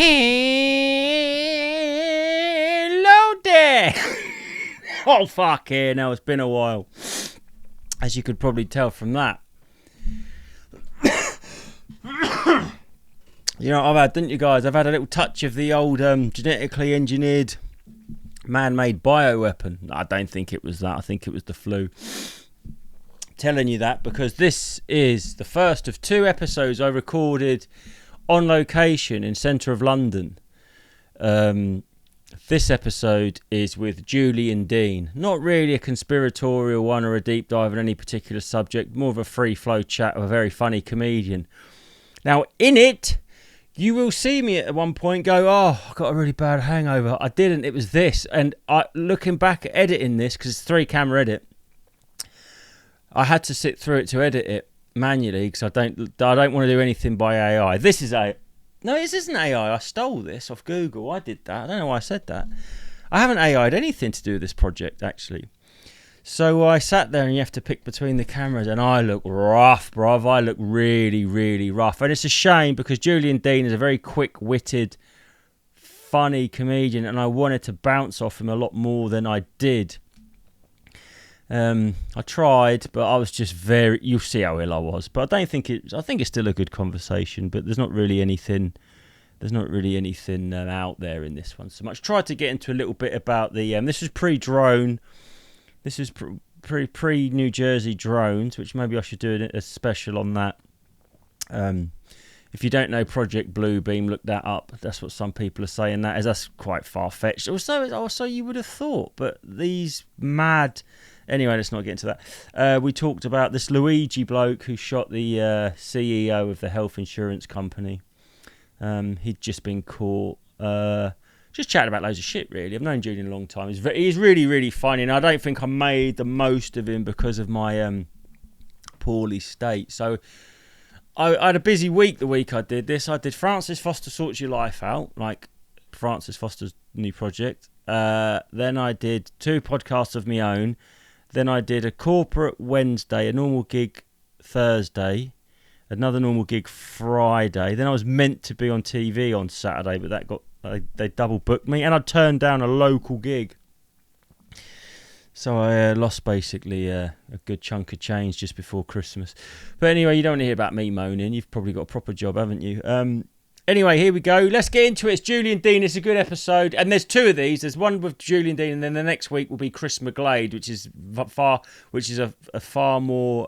Hello there. Oh, fuck yeah. Now it's been a while. As you could probably tell from that. You know, didn't you guys? I've had a little touch of the old genetically engineered man-made bioweapon. I don't think it was that. I think it was the flu. Telling you that because this is the first of 2 episodes I recorded on location in centre of London. This episode is with Julian Deane. Not really a conspiratorial one or a deep dive on any particular subject. More of a free-flow chat of a very funny comedian. Now, in it, you will see me at one point go, oh, I got a really bad hangover. I didn't. It was this. And looking back at editing this, because it's a 3-camera edit, I had to sit through it to edit it manually because I don't want to do anything by AI. This is AI. No, this isn't AI. I stole this off Google. I did that. I don't know why I said that. I haven't AI'd anything to do with this project, actually. So I sat there and you have to pick between the cameras and I look rough, bruv. I look really, really rough. And it's a shame because Julian Deane is a very quick-witted, funny comedian and I wanted to bounce off him a lot more than I did. I tried, but I was just you'll see how ill I was. But I think it's still a good conversation, but there's not really anything out there in this one so much. Tried to get into a little bit about the, this was pre-drone. This was pre-New Jersey drones, which maybe I should do a special on that. If you don't know Project Bluebeam, look that up. That's what some people are saying. That's quite far-fetched. Also, you would have thought, but these mad... Anyway, let's not get into that. We talked about this Luigi bloke who shot the CEO of the health insurance company. He'd just been caught... just chatting about loads of shit, really. I've known Julian a long time. He's really, really funny, and I don't think I made the most of him because of my poorly state. So I had a busy week the week I did this. I did Francis Foster Sorts Your Life Out, like Francis Foster's new project. Then I did 2 podcasts of my own. Then I did a corporate Wednesday, a normal gig Thursday, another normal gig Friday. Then I was meant to be on TV on Saturday, but that got... They double booked me and I turned down a local gig. So I lost basically a good chunk of change just before Christmas. But anyway, you don't want to hear about me moaning. You've probably got a proper job, haven't you? Anyway, here we go. Let's get into it. It's Julian Deane. It's a good episode. And there's 2 of these. There's one with Julian Deane and then the next week will be Chris McGlade, which is a far more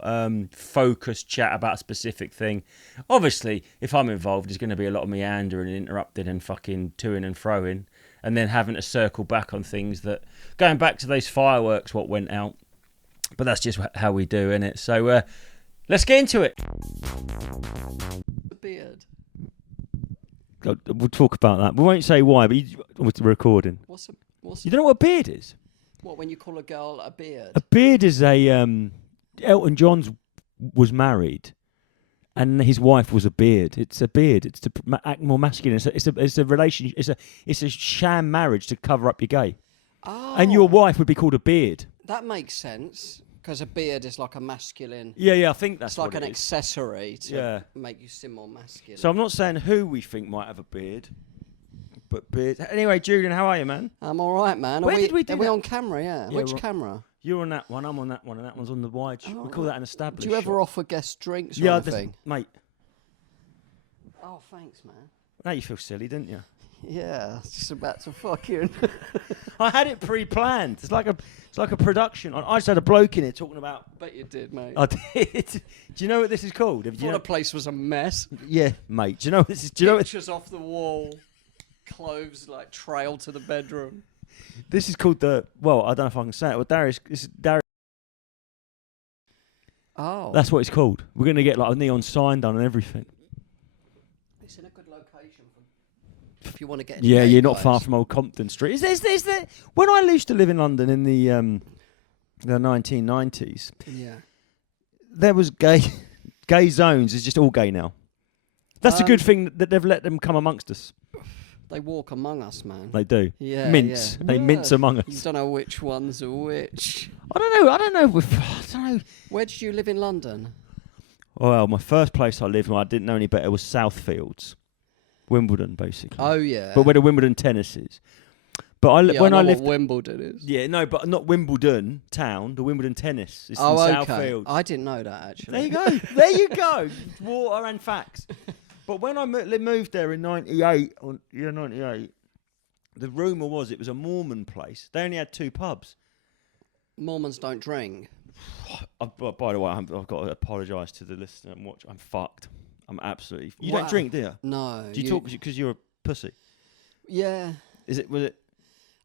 focused chat about a specific thing. Obviously, if I'm involved, there's going to be a lot of meandering and interrupting and fucking toing and froing and then having to circle back on things that... Going back to those fireworks, what went out. But that's just how we do, innit? So let's get into it. The beard. We'll talk about that. We won't say why, but we're recording. You don't know what a beard is? What, when you call a girl a beard? A beard is a... Elton John was married, and his wife was a beard. It's a beard. It's to act more masculine. It's a relation. It's a sham marriage to cover up your gay. Oh. And your wife would be called a beard. That makes sense. Because a beard is like a masculine... Yeah, I think that's it's like what an accessory to make you seem more masculine. So I'm not saying who we think might have a beard, but beard. Anyway, Julian, how are you, man? I'm all right, man. Where did we do Are that? we on camera, yeah? Which camera? You're on that one, I'm on that one, and that one's on the wide. We call that an established Do you ever shot. offer guest drinks or anything? Mate. Oh, thanks, man. Now you feel silly, didn't you? Yeah, I was just about to fucking... I had it pre-planned. It's like a production. I just had a bloke in it talking about... Bet you did, mate. I did. Do you know what this is called? The place was a mess. Yeah, mate. Do you know what this is? Do you know Pictures off the wall. Clothes like trail to the bedroom. This is called the... Well, I don't know if I can say it. Well, Darius... Oh. That's what it's called. We're going to get like a neon sign done and everything. It's in a good location if you want to get... Yeah, you're not far from Old Compton Street. Is there, when I used to live in London in the 1990s, there was gay zones. It's just all gay now. That's a good thing that they've let them come amongst us. They walk among us, man. They do. Yeah, mince. Yeah. They mince among us. You don't know which ones are which. I don't know. Where did you live in London? Well, my first place I lived in, I didn't know any better, was Southfields. Wimbledon, basically. Oh yeah. But where the Wimbledon tennis is. But when I lived, what Wimbledon is. yeah, no, but not Wimbledon town. The Wimbledon tennis. It's in Okay. Southfield. I didn't know that actually. There you go. There you go. Water and facts. But when I moved there in '98, the rumour was it was a Mormon place. They only had 2 pubs. Mormons don't drink. By the way, I've got to apologise to the listener and watch. I'm fucked. I'm absolutely. You Wow. don't drink, do you? No. Do you talk because you're a pussy? Yeah. Was it?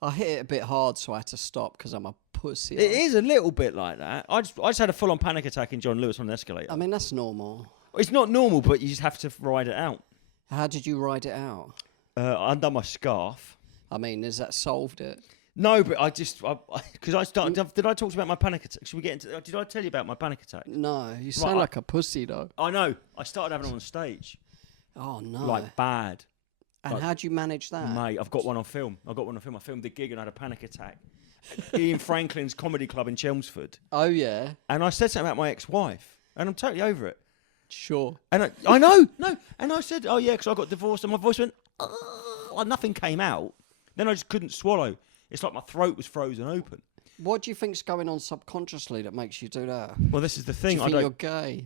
I hit it a bit hard, so I had to stop because I'm a pussy. It is a little bit like that. I just had a full-on panic attack in John Lewis on an escalator. I mean, that's normal. It's not normal, but you just have to ride it out. How did you ride it out? I undone my scarf. I mean, has that solved it? No, but because I started. Did I talk to you about my panic attack? Should we get into? Did I tell you about my panic attack? No, you sound like a pussy though. I know. I started having it on stage. Oh no! Like bad. And how'd you manage that? Mate, I've got one on film. I filmed the gig and I had a panic attack. Ian Franklin's comedy club in Chelmsford. Oh yeah. And I said something about my ex-wife, and I'm totally over it. Sure. And I know, no. And I said, oh yeah, because I got divorced, and my voice went, and nothing came out. Then I just couldn't swallow. It's like my throat was frozen open. What do you think's going on subconsciously that makes you do that? Well, this is the thing. Do you think you're gay?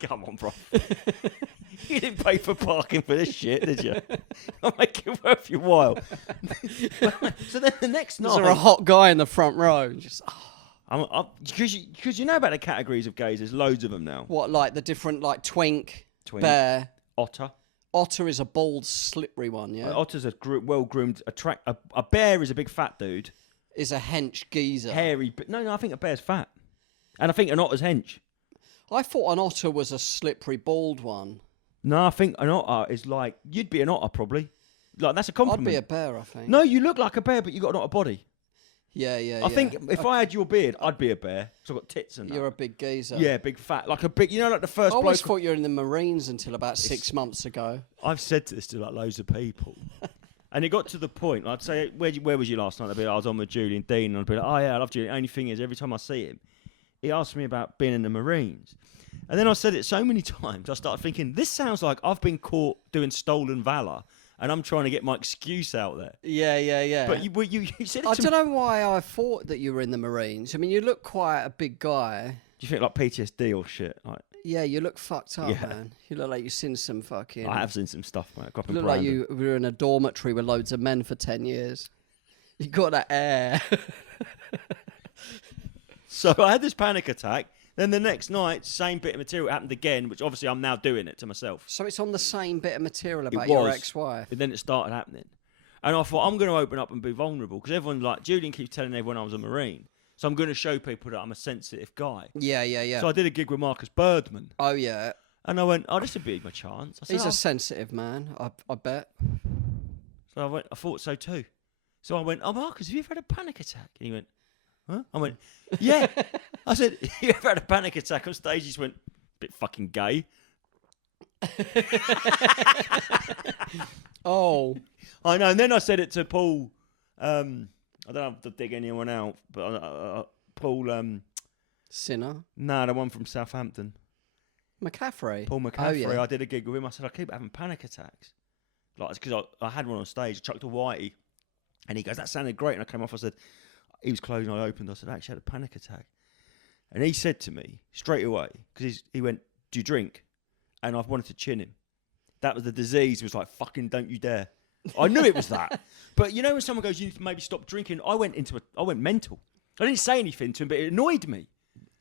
Come on, bro. You didn't pay for parking for this shit, did you? I'll make it worth your while. So then the next night... Is there a hot guy in the front row? Just because you know about the categories of gays, there's loads of them now. what, like the different, like twink, bear, otter. Otter is a bald, slippery one, yeah. Otter's a well-groomed, a bear is a big fat dude. Is a hench geezer. Hairy, but no, I think a bear's fat, and I think an otter's hench. I thought an otter was a slippery, bald one. No, I think an otter is like you'd be an otter probably. Like that's a compliment. I'd be a bear, I think. No, you look like a bear, but you got an otter body. Yeah. I think if I had your beard, I'd be a bear. So I've got tits and that. You're a big geezer. Yeah, big fat, like a big. You know, like the first. I always bloke. thought you were in the Marines until about 6 months ago. I've said this to like loads of people, and it got to the point. I'd say, "Where was you last night?" I'd be like, "I was on with Julian Deane," and I'd be like, "Oh yeah, I love Julian." Only thing is, every time I see him, he asks me about being in the Marines, and then I said it so many times. I started thinking, this sounds like I've been caught doing stolen valor. And I'm trying to get my excuse out there. Yeah. But you said it I to don't know why I thought that you were in the Marines. I mean, you look quite a big guy. Do you think like PTSD or shit? Like, Yeah, you look fucked up, man. You look like you've seen some fucking... I have seen some stuff, mate. You look like you were in a dormitory with loads of men for 10 years. You got that air. So I had this panic attack. Then the next night, same bit of material happened again, which obviously I'm now doing it to myself. So it's on the same bit of material about your ex-wife. But then it started happening. And I thought, I'm going to open up and be vulnerable. Because everyone, like, Julian keeps telling everyone I was a Marine. So I'm going to show people that I'm a sensitive guy. Yeah. So I did a gig with Marcus Birdman. Oh, yeah. And I went, oh, this would be my chance. I said, He's a sensitive man, I bet. So I went, I thought so too. So I went, oh, Marcus, have you ever had a panic attack? And he went, huh? I went, yeah. I said, you ever had a panic attack on stage? He just went, bit fucking gay. Oh. I know. And then I said it to Paul. I don't have to dig anyone out, but Paul. Sinner? No, the one from Southampton. McCaffrey? Paul McCaffrey. Oh, yeah. I did a gig with him. I said, I keep having panic attacks. Like, it's because I had one on stage. I chucked a whitey. And he goes, that sounded great. And I came off. I said, he was closing. I opened. I said, I actually had a panic attack. And he said to me straight away, because he went, do you drink? And I wanted to chin him. That was the disease. Was like, fucking don't you dare. I knew it was that. But you know when someone goes, you need to maybe stop drinking. I went mental. I didn't say anything to him, but it annoyed me.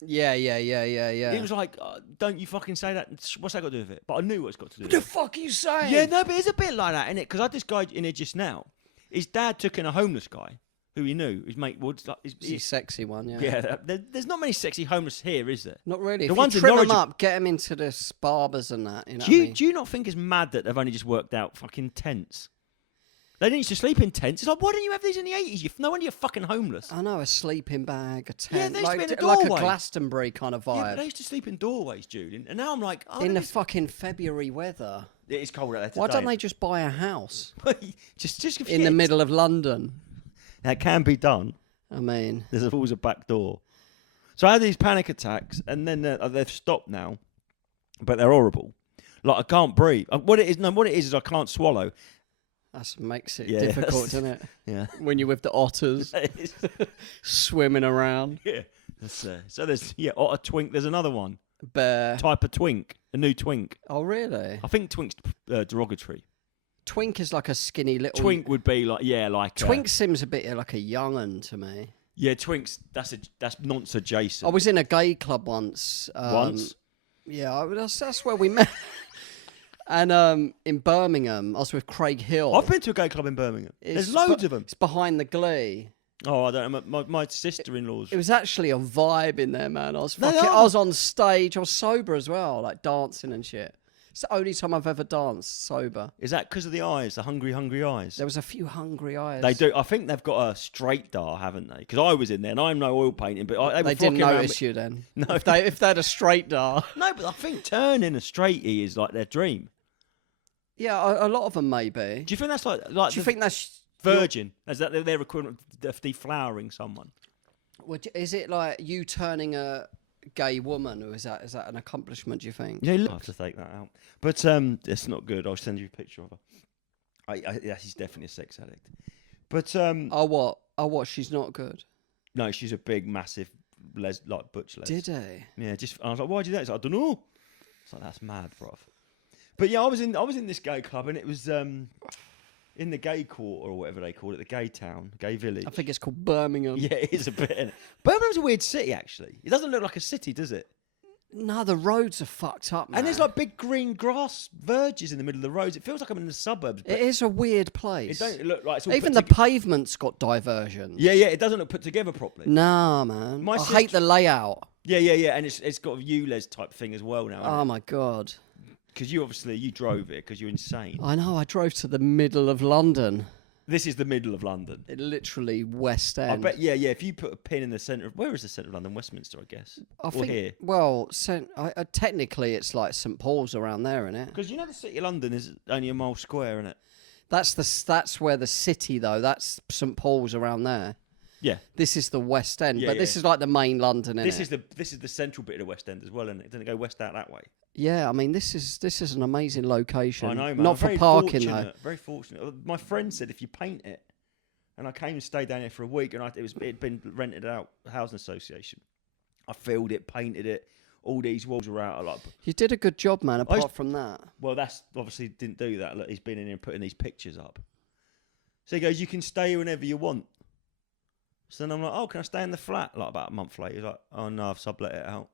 Yeah. He was like, don't you fucking say that. What's that got to do with it? But I knew what it's got to do with it. What the fuck are you saying? Yeah, no, but it's a bit like that, isn't it? Because I had this guy in here just now. His dad took in a homeless guy who he knew. His mate Woods. Like, He's a sexy one, yeah. Yeah, there's not many sexy homeless here, is there? Not really. The If ones you in trim Norwich them up, get them into the barbers and that. You know do you not think it's mad that they've only just worked out fucking tents? They didn't used to sleep in tents. It's like, why didn't you have these in the 80s? No wonder you're fucking homeless. I know, a sleeping bag, a tent. they used to be in a like a doorway. Glastonbury kind of vibe. Yeah, but they used to sleep in doorways, Julian. And now I'm like... in the fucking February weather. It is cold out there today. Why don't they just buy a house? just in the middle of London? That can be done. I mean... There's always a back door. So I had these panic attacks, and then they've stopped now. But they're horrible. Like I can't breathe. What it is I can't swallow. That makes it difficult, doesn't it? Yeah. When you're with the otters swimming around. Yeah. So there's otter twink. There's another one. Bear. Type of twink. A new twink. Oh, really? I think twink's derogatory. Twink is like a skinny little... Twink would be like... Twink seems a bit like a young'un to me. Yeah, twinks, that's nonce adjacent. I was in a gay club once. Yeah, that's where we met. And in Birmingham, I was with Craig Hill. I've been to a gay club in Birmingham. There's loads of them. It's behind the Glee. Oh, I don't know. My sister-in-law's... It was actually a vibe in there, man. I was on stage. I was sober as well, like dancing and shit. It's the only time I've ever danced sober. Is that because of the eyes, the hungry, hungry eyes? There was a few hungry eyes. They do. I think they've got a straight dar, haven't they? Because I was in there, and I'm no oil painting, but they didn't notice you then. No, if they had a straight dar. No, but I think turning a straightie is like their dream. Yeah, a lot of them maybe. Do you think that's like? Do you think that's virgin? Is that their equivalent of deflowering someone? Is it like you turning a gay woman, or is that an accomplishment, do you think? Yeah, I'll have to take that out. But it's not good. I'll send you a picture of her. Yeah, she's definitely a sex addict. But Oh what? She's not good. No, she's a big, massive like butch les. Did he? Yeah, I was like, why'd you do that? He's like, I don't know. It's like, that's mad, bruv. But yeah, I was in this gay club, and it was in the gay quarter, or whatever they call it, the gay town, gay village. I think it's called Birmingham. Yeah, it is a bit. Innit? Birmingham's a weird city, actually. It doesn't look like a city, does it? No, the roads are fucked up, man. And there's like big green grass verges in the middle of the roads. It feels like I'm in the suburbs. It is a weird place. It don't look like it's all even the pavement's got diversions. Yeah, it doesn't look put together properly. Nah, man. I hate the layout. Yeah, and it's got a ULEZ type thing as well now. Oh my god. Because you drove it because you're insane. I know. I drove to the middle of London. This is the middle of London. Literally West End. I bet. Yeah. If you put a pin in the centre of... Where is the centre of London? Westminster, I guess. I think here. Well, technically it's like St Paul's around there, isn't it? Because you know the city of London is only a mile square, isn't it? That's where the city though. That's St Paul's around there. Yeah. This is the West End, but this is like the main London. This is the central bit of the West End as well, isn't it? Doesn't it go west out that way? Yeah, I mean this is an amazing location. I know, man. Not for parking though. Very fortunate. My friend said if you paint it, and I came and stayed down here for a week, and it'd been rented out, housing association. I filled it, painted it. All these walls are out. You did a good job, man. Apart from that. Well, that's obviously didn't do that. Look, he's been in here putting these pictures up. So he goes, you can stay here whenever you want. So then I'm like, oh, can I stay in the flat? Like about a month later, he's like, oh no, I've sublet it out.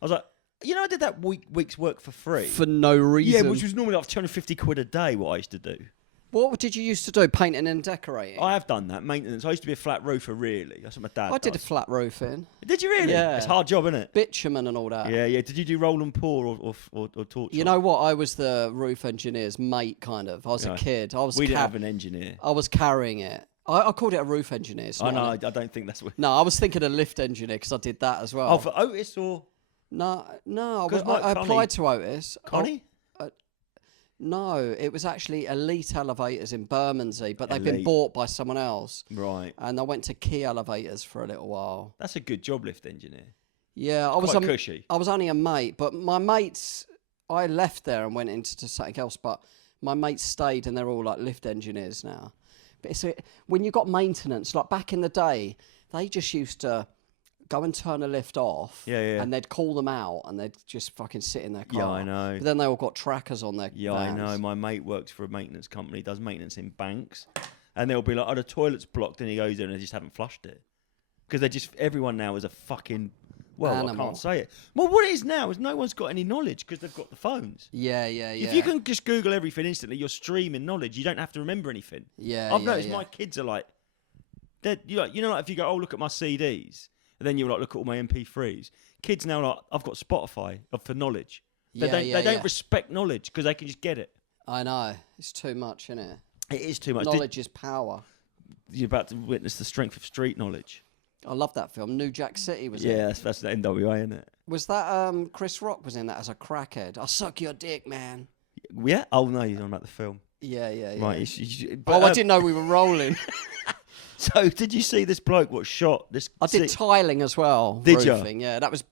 I was like, I did that week's work for free. For no reason. Yeah, which was normally like 250 quid a day, what I used to do. What did you used to do? Painting and decorating? I have done that, maintenance. I used to be a flat roofer, really. That's what my dad did a flat roofing. Did you really? Yeah. It's a hard job, isn't it? Bitumen and all that. Yeah. Did you do roll and pour or torch? You know what? I was the roof engineer's mate, kind of. I was a kid. We didn't have an engineer. I was carrying it. I called it a roof engineer. I know. I don't think that's what... No, I was thinking a lift engineer because I did that as well. Oh, for Otis or... No, I applied to Otis. Connie? No, it was actually Elite Elevators in Bermondsey, but they've been bought by someone else. Right. And I went to Key Elevators for a little while. That's a good job, lift engineer. Yeah, Quite cushy. I was only a mate, but my mates, I left there and went into something else, but my mates stayed and they're all like lift engineers now. But when you got maintenance, like back in the day, they just used to go and turn a lift off, and they'd call them out, and they'd just fucking sit in their car. Yeah, I know. But then they all got trackers on their Yeah, vans. I know. My mate works for a maintenance company, does maintenance in banks, and they'll be like, "Oh, the toilet's blocked," and he goes there and they just haven't flushed it because everyone now is a fucking animal. I can't say it. Well, what it is now is no one's got any knowledge because they've got the phones. Yeah. If you can just Google everything instantly, you're streaming knowledge. You don't have to remember anything. Yeah, I've noticed my kids are like, like if you go, "Oh, look at my CDs." And then you like look at all my MP3s. Kids now like I've got Spotify for knowledge. They don't respect knowledge because they can just get it. I know it's too much, isn't it? It is too much. Knowledge is power. You're about to witness the strength of street knowledge. I love that film. New Jack City was it? Yeah, that's the NWA, isn't it? Was that Chris Rock was in that as a crackhead? I'll suck your dick, man. Yeah. Oh no, you're on about the film. Yeah. Right. I didn't know we were rolling. So, did you see this bloke what shot this? I did tiling as well. Did roofing, yeah. That was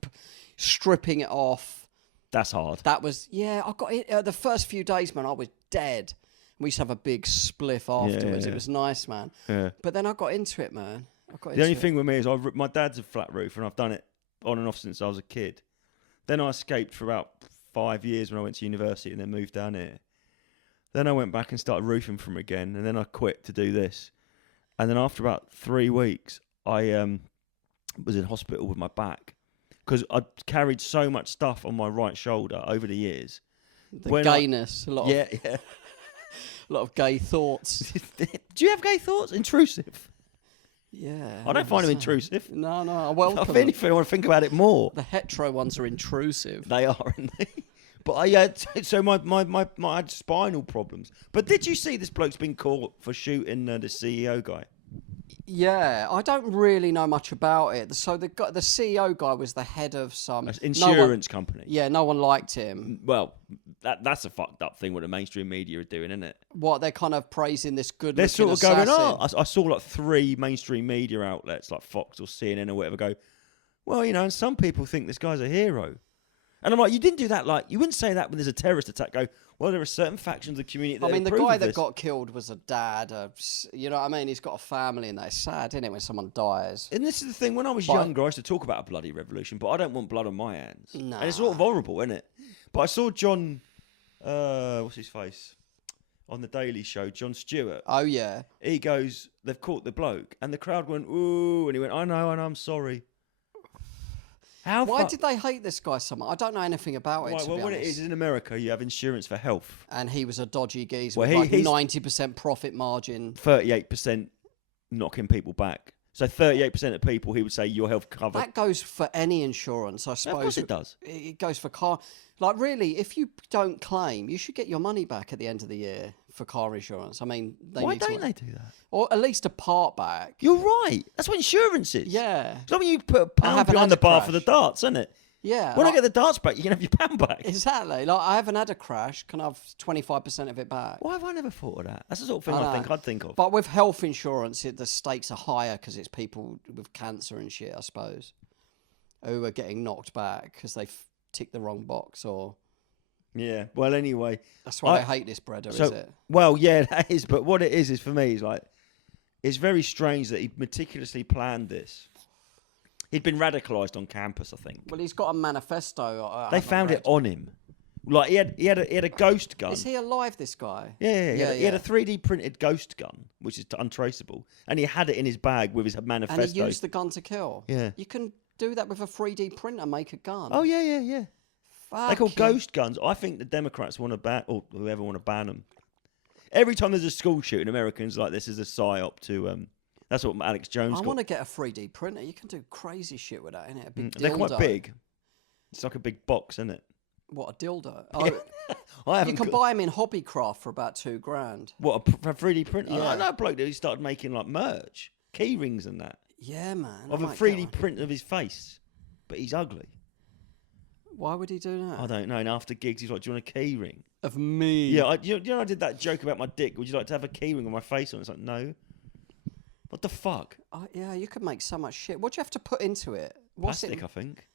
stripping it off, That's hard. That was, I got it. The first few days, man, I was dead. We used to have a big spliff afterwards. Yeah. It was nice, man. Yeah. But then I got into it, man. The only thing with me is my dad's a flat roof, and I've done it on and off since I was a kid. Then I escaped for about 5 years when I went to university and then moved down here. Then I went back and started roofing from again, and then I quit to do this. And then after about 3 weeks, I was in hospital with my back because I'd carried so much stuff on my right shoulder over the years. The gayness, a lot of gay thoughts. Do you have gay thoughts? Intrusive? Yeah. I don't find them intrusive. No, I welcome If anything, I want to think about it more. The hetero ones are intrusive. They are, aren't they? But I had spinal problems. But did you see this bloke's been caught for shooting the CEO guy? Yeah, I don't really know much about it. So the CEO guy was the head of some insurance company. Yeah, no one liked him. Well, that's a fucked up thing what the mainstream media are doing, isn't it? What, they're kind of praising this good. They're sort of going, I saw like 3 mainstream media outlets like Fox or CNN or whatever go, well, and some people think this guy's a hero. And I'm like, you didn't do that. Like, you wouldn't say that when there's a terrorist attack. Go, well, there are certain factions of the community that the guy that got killed was a dad. You know what I mean? He's got a family, and that's sad, isn't it, when someone dies? And this is the thing. When I was younger, I used to talk about a bloody revolution, but I don't want blood on my hands. Nah. And it's sort of horrible, isn't it? But I saw John, what's his face, on the Daily Show, Jon Stewart. Oh yeah. He goes, they've caught the bloke, and the crowd went, ooh, and he went, I know, I'm sorry. Why did they hate this guy so much? I don't know anything about it. Right, well, what it is in America, you have insurance for health, and he was a dodgy geezer well, with like 90% profit margin, 38% knocking people back. So 38% of people, he would say your health cover. That goes for any insurance, I suppose. Of course it does. It goes for car. Like really, if you don't claim, you should get your money back at the end of the year for car insurance. I mean, why don't they do that? Or at least a part back. You're right. That's what insurance is. Yeah. It's like when you put a pound behind the bar for the darts, isn't it? Yeah. When I get the darts back, you can have your pound back. Exactly. Like, I haven't had a crash. Can I have 25% of it back? Why have I never thought of that? That's the sort of thing I'd think of. But with health insurance, the stakes are higher because it's people with cancer and shit, I suppose, who are getting knocked back because they tick the wrong box or... Yeah. Well, anyway. That's why I hate this breader, is it? Well, yeah, that is. But what it is for me is like, it's very strange that he meticulously planned this. He'd been radicalised on campus, I think. Well, he's got a manifesto. They found it on him. Like he had a ghost gun. Is he alive, this guy? Yeah. He had a 3D printed ghost gun, which is untraceable, and he had it in his bag with his manifesto. And he used the gun to kill. Yeah. You can do that with a 3D printer, make a gun. Oh yeah. They're called ghost guns. I think the Democrats want to ban, or whoever want to ban them. Every time there's a school shooting, Americans like this is a psyop to. That's what Alex Jones got. I want to get a 3D printer. You can do crazy shit with that, innit? A big dildo. They're quite big. It's like a big box, isn't it? What, a dildo? Oh, I you can buy them in Hobbycraft for about $2,000. What, a 3D printer? Yeah. I know a bloke that he started making like merch, key rings and that. Yeah, man. Of a 3D print of his face, but he's ugly. Why would he do that? I don't know. And after gigs, he's like, "Do you want a key ring of me?" Yeah, I did that joke about my dick. Would you like to have a key ring on my face? And it's like, no. What the fuck? Yeah, you could make so much shit. What do you have to put into it? Plastic, I think.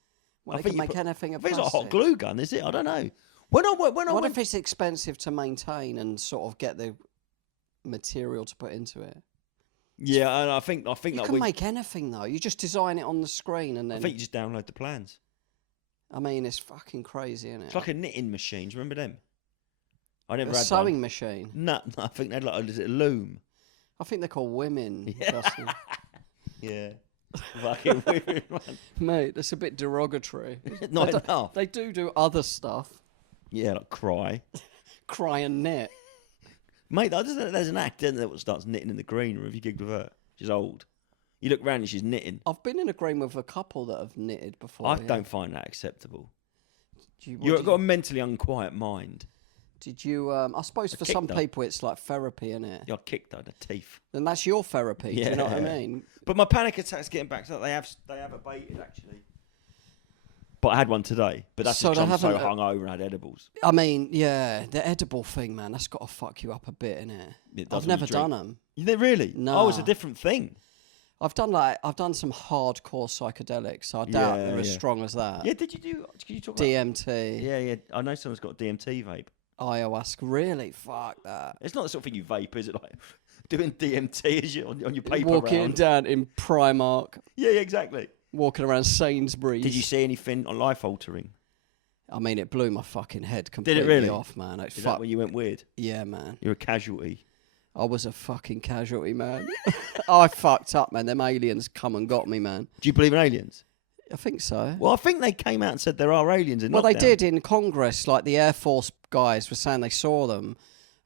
Well, I think make anything of plastic. It's like a hot glue gun, is it? I don't know. What if it's expensive to maintain and sort of get the material to put into it? Yeah, and I think you can make anything though. You just design it on the screen and then. I think you just download the plans. I mean, it's fucking crazy, isn't it? It's like a knitting machine. Do you remember them? I never had a sewing machine. No, I think they had like a loom. I think they're called women. Yeah. Fucking women, man. Mate, that's a bit derogatory. Not enough. They do other stuff. Yeah, like cry. Cry and knit. Mate, there's an actor that starts knitting in the green room if you gigged with her. She's old. You look round and she's knitting. I've been in a green with a couple that have knitted before. I don't find that acceptable. You've got a mentally unquiet mind. Did you? I suppose for some people it's like therapy, isn't it? You're kicked out the teeth. Then that's your therapy. Yeah. Do you know what I mean? But my panic attack's getting back to that. They have abated actually. But I had one today. But that's because I'm so hungover and had edibles. I mean, yeah, the edible thing, man, that's got to fuck you up a bit, innit? I've never done them. You really? No. Oh, it's a different thing. I've done some hardcore psychedelics. So I doubt they're as strong as that. Yeah, did you talk DMT? Yeah. I know someone's got a DMT vape. Ayahuasca, really? Fuck that. It's not the sort of thing you vape, is it? Like doing DMT as you on your paper Walking round. down in Primark. Yeah, exactly. Walking around Sainsbury's. Did you see anything on life altering? I mean, it blew my fucking head completely really? off, man. Is that when you went weird? Yeah, man. You're a casualty. I was a fucking casualty, man. I fucked up, man. Them aliens come and got me, man. Do you believe in aliens? I think so. Well, I think they came out and said there are aliens in Well, lockdown. they did in Congress. Like the Air Force guys were saying they saw them.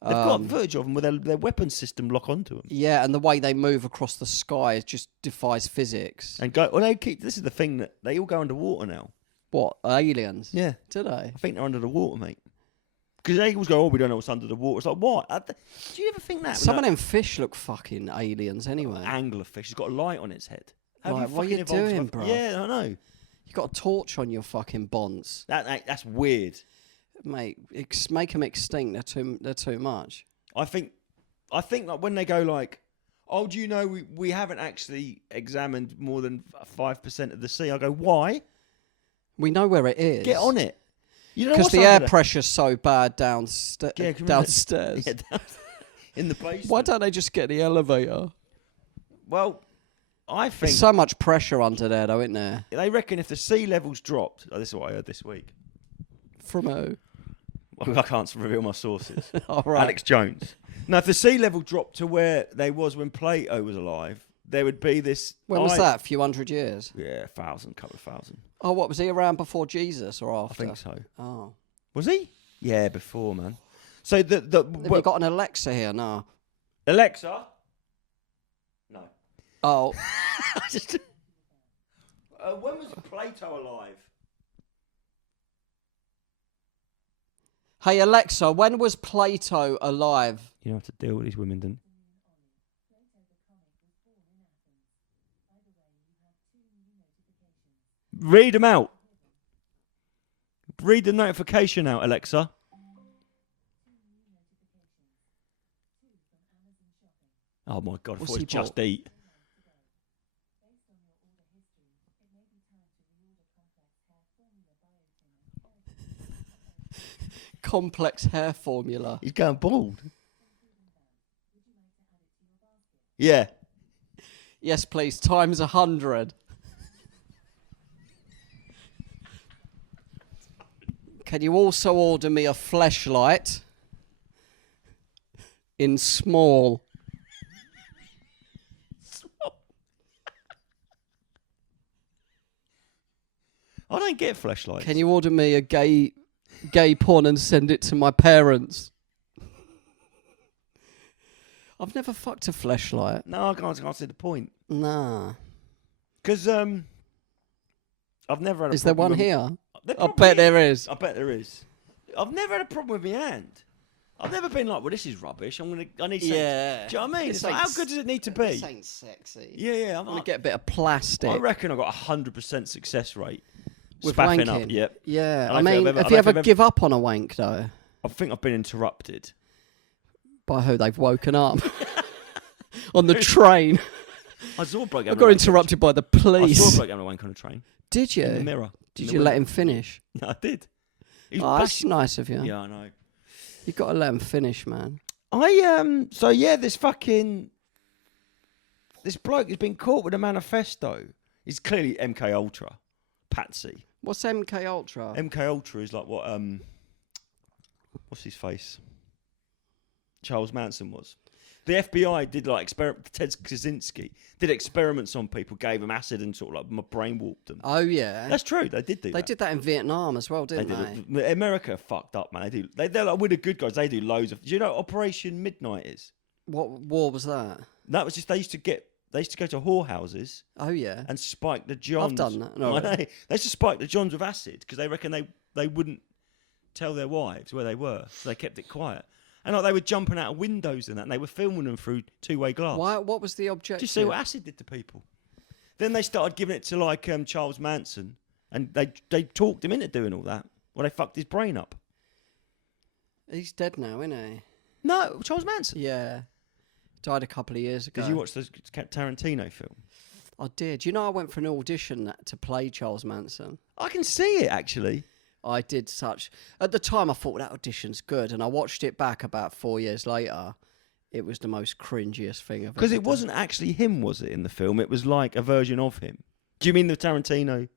They've got footage of them with their weapon system lock onto them. Yeah, and the way they move across the sky just defies physics. And go. Well, this is the thing that they all go underwater now. What, aliens? Yeah. Do they? I think they're under the water, mate. Because they always go, oh, we don't know what's under the water. It's like, what? Do you ever think that? Some of them fish look fucking aliens anyway. Anglerfish. It's got a light on its head. Right, what are you doing, bro? Yeah, I know. You got a torch on your fucking bonds. That's weird. Mate, make them extinct. They're too much. I think like when they go like, oh, do you know we haven't actually examined more than 5% of the sea? I go, why? We know where it is. Get on it. Because the air pressure's so bad downstairs. Yeah, in the basement. Why don't they just get the elevator? Well, I think... There's so much pressure under there, though, isn't there? They reckon if the sea levels dropped... Oh, this is what I heard this week. From who? Well, I can't reveal my sources. All right. Alex Jones. Now, if the sea level dropped to where they was when Plato was alive, there would be this... When was that? A few hundred years? Yeah, couple of thousand. Oh, what, was he around before Jesus or after? I think so. Oh. Was he? Yeah, before, man. So Have you got an Alexa here? No. Alexa? No. Oh. When was Plato alive? Hey, Alexa, when was Plato alive? You don't have to deal with these women, then. Read them out. Read the notification out, Alexa. Oh my God, I thought it was Just Eat. Complex hair formula. He's going bald. Yeah. Yes, please. Times 100. Can you also order me a fleshlight in small? I don't get fleshlights. Can you order me a gay porn and send it to my parents? I've never fucked a fleshlight. No, I can't see the point. Nah. Because I've never had a Is there one problem here? There I bet there is. I bet there is. I've never had a problem with my hand. I've never been like, well, this is rubbish. I need something. Yeah. Do you know what I mean? It's like, how good does it need to be? This ain't sexy. Yeah. I'm going to get a bit of plastic. I reckon I've got 100% success rate. With Spaffing wanking. up, yep. Yeah. I mean, have you ever give up on a wank, though? I think I've been interrupted. By who? They've woken up. On the train. I saw a bloke I got interrupted by the police. I saw a bloke having a wank on a train. Did you? In the mirror. Did you let him finish? No, I did. That's nice of you. Yeah, I know. You got to let him finish, man. So yeah, this bloke has been caught with a manifesto. He's clearly MK Ultra, Patsy. What's MK Ultra? MK Ultra is like what what's his face? Charles Manson was. The FBI did like Ted Kaczynski did experiments on people, gave them acid and sort of like my brain warped them. Oh yeah, that's true. They did do that. They did that in Vietnam as well, didn't they? America fucked up, man. They're like, we're the good guys. They do loads of. Do you know what Operation Midnight is? What war was that? That was just they used to go to whorehouses. Oh yeah, and spike the johns. I've done that. No, they used to spike the johns with acid because they reckon they wouldn't tell their wives where they were, so they kept it quiet. And like they were jumping out of windows and that, and they were filming them through two-way glass. Why? What was the objective? Just see what acid did to people. Then they started giving it to like Charles Manson, and they talked him into doing all that. Well, they fucked his brain up. He's dead now, isn't he? No, Charles Manson. Yeah. Died a couple of years ago. Did you watch the Tarantino film? I did. You know, I went for an audition to play Charles Manson. I can see it, actually. I did such... At the time, I thought that audition's good, and I watched it back about 4 years later. It was the most cringiest thing I've ever Because it done. wasn't actually him, was it, in the film? It was like a version of him. Do you mean the Tarantino?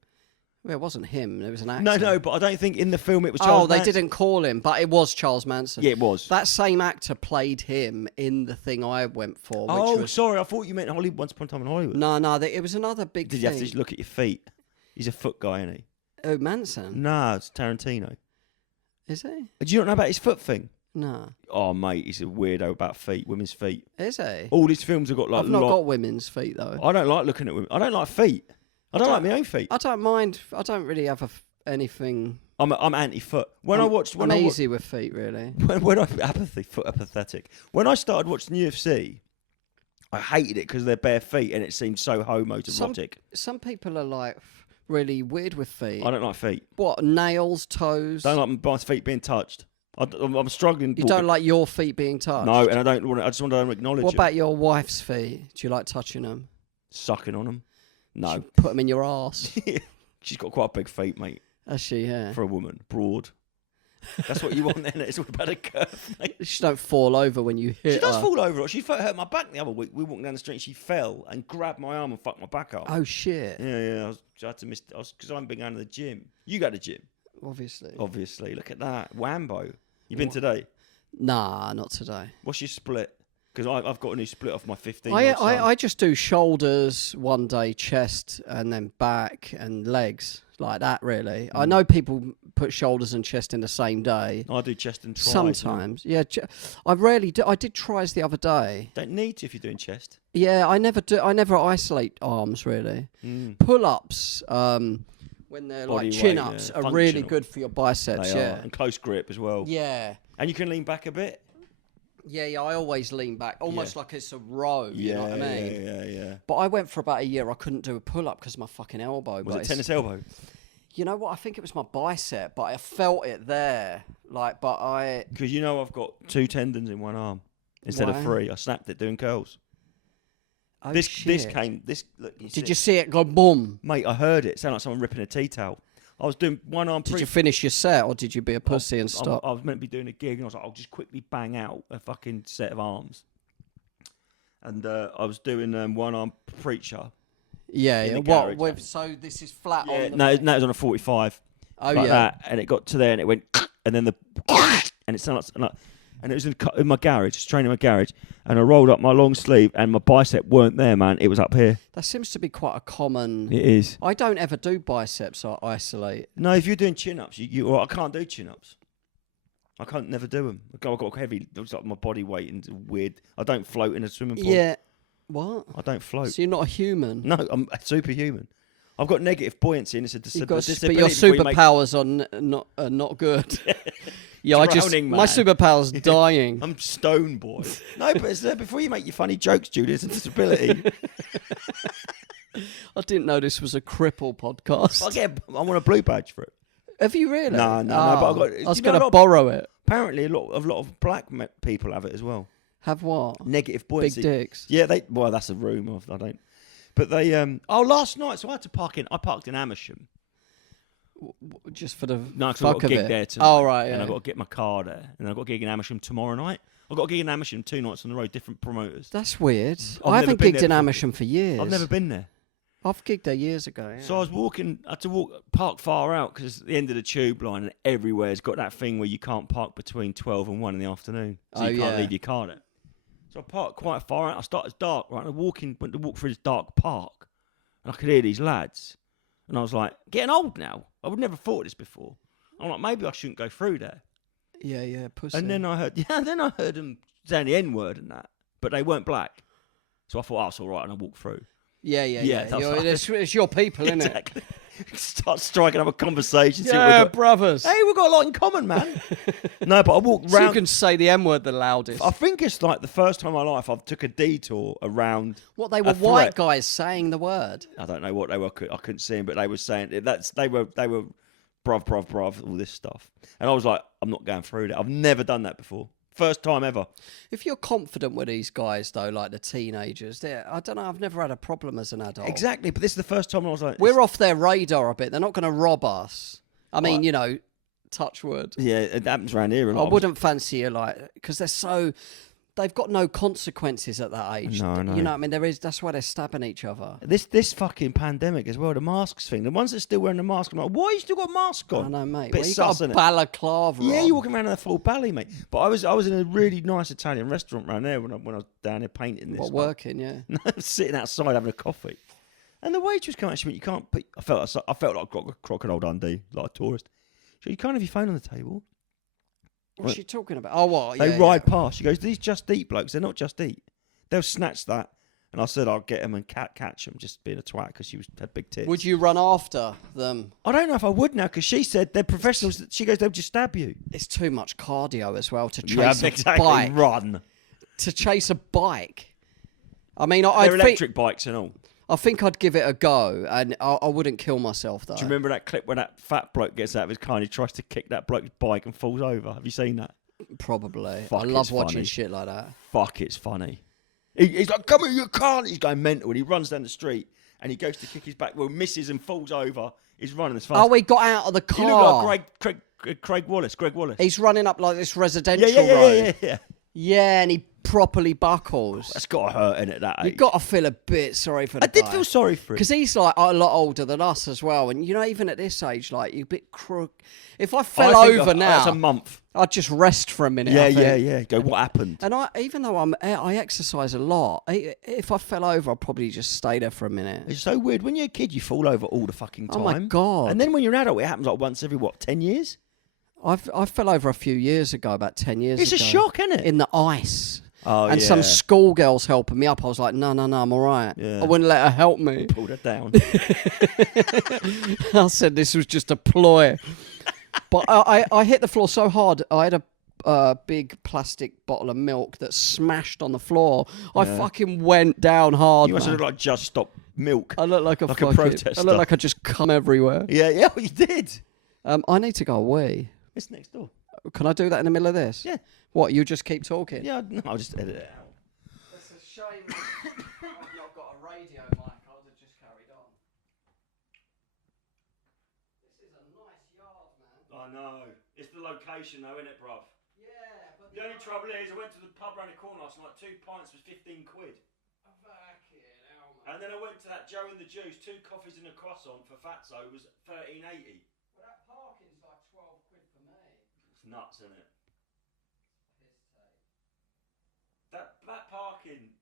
Well, it wasn't him. It was an actor. No, but I don't think in the film it was Charles Manson. Manson. Didn't call him, but it was Charles Manson. Yeah, it was. That same actor played him in the thing I went for. Which was... sorry. I thought you meant Hollywood. Once Upon a Time in Hollywood. No, it was another big Did thing. you have to just look at your feet? He's a foot guy, isn't he? Oh, Manson? Nah, it's Tarantino. Is he? Do you not know about his foot thing? No. Oh, mate, he's a weirdo about feet, women's feet. Is he? All his films have got like... I've not got women's feet, though. I don't like looking at women. I don't like feet. I don't like my own feet. I don't mind. I don't really have anything... I'm anti-foot. I'm easy with feet, really. When I foot are pathetic. When I started watching UFC, I hated it because they're bare feet and it seemed so homoerotic. Some people are like really weird with feet. I don't like feet. What, nails, toes? Don't like my feet being touched. I'm struggling. You don't like your feet being touched? No, and I don't want. I just want to acknowledge. What them. about your wife's feet? Do you like touching them? Sucking on them? No. You put them in your arse. She's got quite big feet, mate. Has she? Yeah. For a woman, broad. That's what you want, then. It's all about a curve, mate. She don't fall over when you hit her. She does fall over. She hurt my back the other week. We walked down the street. And she fell and grabbed my arm and fucked my back up. Oh shit! Yeah. I had to miss because I haven't been going to the gym. You go to the gym, Obviously. Look at that, Wambo. You been today? Nah, not today. What's your split? Because I've got a new split off my 15. I just do shoulders one day, chest, and then back and legs like that. Really, I know people put shoulders and chest in the same day. I do chest and tries. Sometimes, yeah. I rarely do. I did tries the other day. Don't need to if you're doing chest. Yeah, I never do. I never isolate arms really. Pull-ups, when they're Body like chin weight, ups, yeah. are really Functional. good for your biceps. They Yeah, are. And close grip as well. yeah. And you can lean back a bit. Yeah, I always lean back, almost like it's a row, you know what I mean? Yeah. But I went for about a year, I couldn't do a pull-up because of my fucking elbow. Was it tennis elbow? You know what, I think it was my bicep, but I felt it there. Because I've got 2 tendons in one arm instead of 3. I snapped it doing curls. Oh, This shit. Look, Did you see it go boom? Mate, I heard it. It sounded like someone ripping a tea towel. I was doing one arm. Did you finish your set, or did you be a pussy and stop? I was meant to be doing a gig, and I was like, I'll just quickly bang out a fucking set of arms. And I was doing one arm preacher. Yeah. What? So this is flat on. The No, it was on a 45. Oh like yeah. that, and it got to there, and it went, and then and it sounded like, and it was in my garage, just training in my garage, and I rolled up my long sleeve, and my bicep weren't there, man. It was up here. That seems to be quite a common. It is. I don't ever do biceps. I isolate. No, if you're doing chin-ups, well, I can't do chin-ups. I can't never do them. I've got heavy. It's like my body weight and weird. I don't float in a swimming pool. Yeah. What? I don't float. So you're not a human. No, I'm superhuman. I've got negative buoyancy, and it's a But disability. your superpowers are not good. Yeah, Drowning, my man. superpower's dying. I'm stone boy. No, but before you make your funny jokes, Julie, it's a disability. I didn't know this was a cripple podcast. I want a blue badge for it. Have you really? No, but I was going to borrow it. Apparently, a lot of black people have it as well. Have what? Negative buoyancy. Big dicks. Yeah, that's a rumour. I don't. But they last night, so I had to park in. I parked in Amersham. Just for the No, 'cause fuck I've got a of gig it. there tonight. Oh right, yeah. And I've got to get my car there, and I've got a gig in Amersham tomorrow night. I've got a gig in Amersham 2 nights on the road, different promoters. That's weird. I've I never haven't been gigged there in before. Amersham for years. I've never been there. I've gigged there years ago. Yeah. So I was I had to park far out because it's the end of the tube line, and everywhere's got that thing where you can't park between 12 and 1 in the afternoon. So you can't leave your car there. So I parked quite far out. I started dark, right? And I went to walk through this dark park, and I could hear these lads. And I was like, getting old now. I would never thought this before. I'm like, maybe I shouldn't go through there. Yeah, pussy. And then I heard them saying the N-word and that, but they weren't black. So I thought, it's all right, and I walked through. Yeah. That's It's your people, isn't Exactly. Start striking up a conversation. it? Yeah, brothers. Hey, we've got a lot in common, man. No, but I walked So round. you can say the M word the loudest. I think it's like the first time in my life I've took a detour around. What, they were a white threat. guys saying the word? I don't know what they were. I couldn't see them, but they were saying they were bruv, all this stuff. And I was like, I'm not going through that. I've never done that before. First time ever. If you're confident with these guys, though, like the teenagers, I don't know, I've never had a problem as an adult. Exactly, but this is the first time I was like... We're off their radar a bit. They're not going to rob us. I mean, you know, touch wood. Yeah, it happens around here a lot. I wouldn't fancy you, like, because they're so... They've got no consequences at that age. No, I know. You know what I mean? That's why they're stabbing each other. This fucking pandemic as well, the masks thing. The ones that are still wearing the mask, I'm like, why you still got a mask on? I know, mate. Bit Well, you sus, got a innit? balaclava Yeah, on. you're walking around in a full belly, mate. But I was in a really nice Italian restaurant around there when I was down there painting this. What, working, yeah. No, I was sitting outside having a coffee. And the waitress came out, she went, you can't put... I felt like Crocodile Dundee, like a tourist. She said, you can't have your phone on the table. What's she talking about? Oh, what? They ride past. She goes, these Just Eat blokes, they're not Just Eat. They'll snatch that. And I said, I'll get them and catch them, just being a twat because she had big tits. Would you run after them? I don't know if I would now because she said they're professionals. She goes, they'll just stab you. It's too much cardio as well to chase exactly. a bike. Run. To chase a bike. I mean, They're electric bikes and all. I think I'd give it a go, and I wouldn't kill myself, though. Do you remember that clip when that fat bloke gets out of his car and he tries to kick that bloke's bike and falls over? Have you seen that? Probably. Fuck, I love it's watching funny. shit like that. Fuck, it's funny. He's like, come here, you can't. He's going mental and he runs down the street and he goes to kick his back, well, misses and falls over. He's running as fast. Oh, he got out of the car. You look like Greg Wallace. He's running up like this residential road. Yeah. Yeah, and he properly buckles. That's got to hurt, innit, that age? You've got to feel a bit sorry for the guy. I did feel sorry for him. Because he's like a lot older than us as well. And, you know, even at this age, like, you're a bit crook. If I fell over now, that's a month. I'd just rest for a minute. Yeah. Go, what happened? And even though I exercise a lot, if I fell over, I'd probably just stay there for a minute. It's so weird. When you're a kid, you fall over all the fucking time. Oh, my God. And then when you're an adult, it happens like once every, 10 years? I fell over a few years ago, about 10 years ago. It's a shock, isn't it? In the ice. Oh, and some schoolgirls helping me up. I was like, no, I'm all right. Yeah. I wouldn't let her help me. Pulled her down. I said this was just a ploy. But I hit the floor so hard. I had a big plastic bottle of milk that smashed on the floor. I fucking went down hard. You must have looked like Just Stop Milk. I look like a protester. I look like I just come everywhere. Yeah, you did. I need to go away. It's next door. Can I do that in the middle of this? Yeah. What, you just keep talking? Yeah, no, I'll just edit it out. It's a shame I've got a radio mic. I would have just carried on. This is a nice yard, man. I know. It's the location though, isn't it, bruv? Yeah, but The only trouble is I went to the pub around the corner last night, 2 pints was 15 quid. Fucking hell, man. And then I went to that Joe and the Juice, 2 coffees and a croissant for Fatso was $13.80. Well, that parking's like 12 quid for me. It's nuts, isn't it? That parking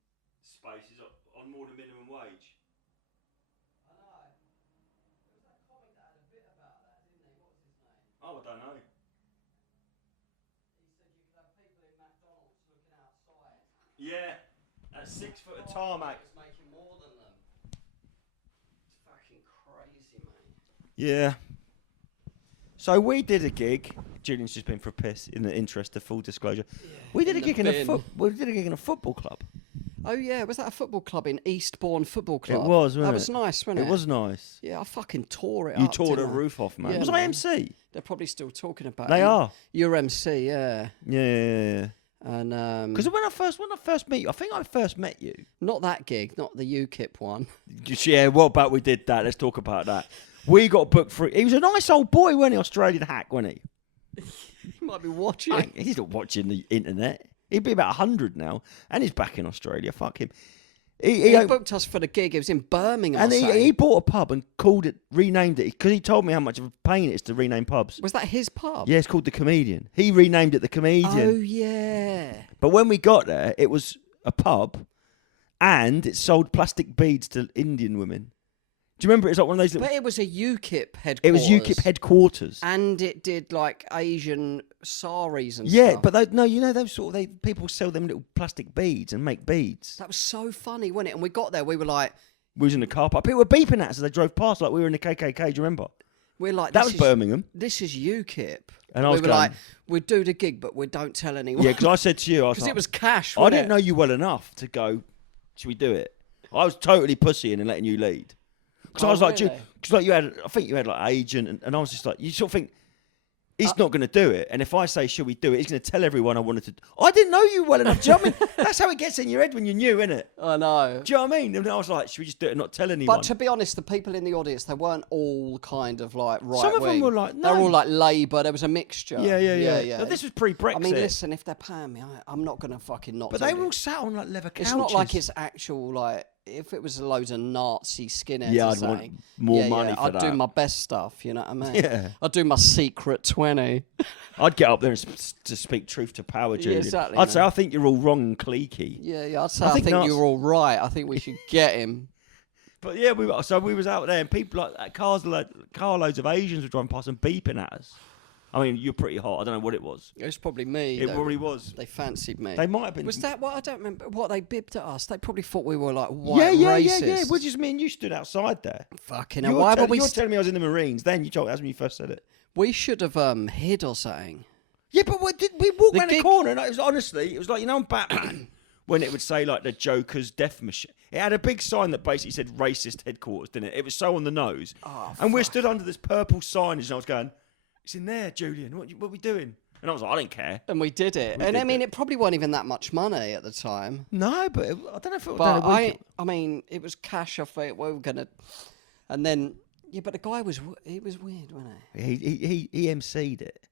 space is on more than minimum wage. I know. There was that comic that had a bit about that, didn't he? What was his name? Oh, I don't know. He said you could have people in McDonald's looking outside. Yeah, at 6 foot of tarmac. Was making more than them. It's fucking crazy, mate. Yeah. So we did a gig. Julian's just been for a piss. In the interest of full disclosure, we did a gig in a football club. Oh yeah, was that a football club in Eastbourne Football Club? It was. Wasn't That it? was nice, wasn't it? It was nice. Yeah, I fucking tore it You up. tore the didn't I? roof off, man. Yeah, Was I MC? They're probably still talking about it. They are. You're MC, yeah. Yeah. And Because when I first met you, I think I first met you. not that gig, not the UKIP one. Yeah, what about we did that? Let's talk about that. We got booked for. He was a nice old boy, wasn't he? Australian hack, wasn't he? You might be watching. He's not watching the internet. He'd be about 100 now, and he's back in Australia. Fuck him. He booked us for the gig. It was in Birmingham. And he bought a pub and renamed it, because he told me how much of a pain it is to rename pubs. Was that his pub? Yeah, it's called The Comedian. He renamed it The Comedian. Oh, yeah. But when we got there, it was a pub, and it sold plastic beads to Indian women. Do you remember? It was like one of those. But it was a UKIP headquarters. It was UKIP headquarters. And it did like Asian saris and Yeah, stuff. but those people sell them little plastic beads and make beads. That was so funny, wasn't it? And we got there, we were like... We was in the car park. People were beeping at us as they drove past, like we were in the KKK. Do you remember? We're like... That was Birmingham. This is UKIP. And I was we were going, like, we'd do the gig, but we don't tell anyone. Yeah, because I said to you, Because it was cash, I didn't know you well enough to go, should we do it? I was totally pussying and letting you lead. Because I was like, really? because like I think you had like agent, and I was just like, you sort of think, He's not going to do it. And if I say, should we do it, he's going to tell everyone I wanted to. I didn't know you well enough. Do you know what I mean? That's how it gets in your head when you're new, isn't it? I know. Do you know what I mean? And I was like, should we just do it and not tell anyone? But to be honest, the people in the audience, they weren't all kind of like right Some of them wing. were like, no. They were all like Labour. There was a mixture. Yeah. But this was pre-Brexit. I mean, listen, if they're paying me, I'm not going to fucking not. But they were all sat on like leather couches. It's not like it's actual like. If it was a load of Nazi skinheads, I'd want more money for I'd that. do my best stuff. You know what I mean? Yeah. I'd do my secret 20. I'd get up there and to speak truth to power, Julian. exactly, I'd say I think you're all wrong and cliquey. Yeah. I'd say I think you're all right. I think we should get him. But yeah, we was out there and people like carloads of Asians were driving past and beeping at us. I mean, you're pretty hot. I don't know what it was. It was probably me. It probably was. They fancied me. They might have been. Was that what? I don't remember what they bibbed at us. They probably thought we were like white racists. Yeah. Well, just me and you stood outside there. Fucking hell. Why were we? You're telling me I was in the Marines. Then you told me that's when you first said it. We should have hid or something. Yeah, but we walked around the corner and it was like, you know, in Batman when it would say like the Joker's death machine. It had a big sign that basically said racist headquarters, didn't it? It was so on the nose. Oh, and we stood under this purple signage and I was going, it's in there, Julian. What are we doing? And I was like, I don't care. And we did it. I mean, it probably wasn't even that much money at the time. No, but I don't know if it was. But I mean, it was cash off it. We were gonna, and then but the guy was weird, wasn't he? He MC'd it,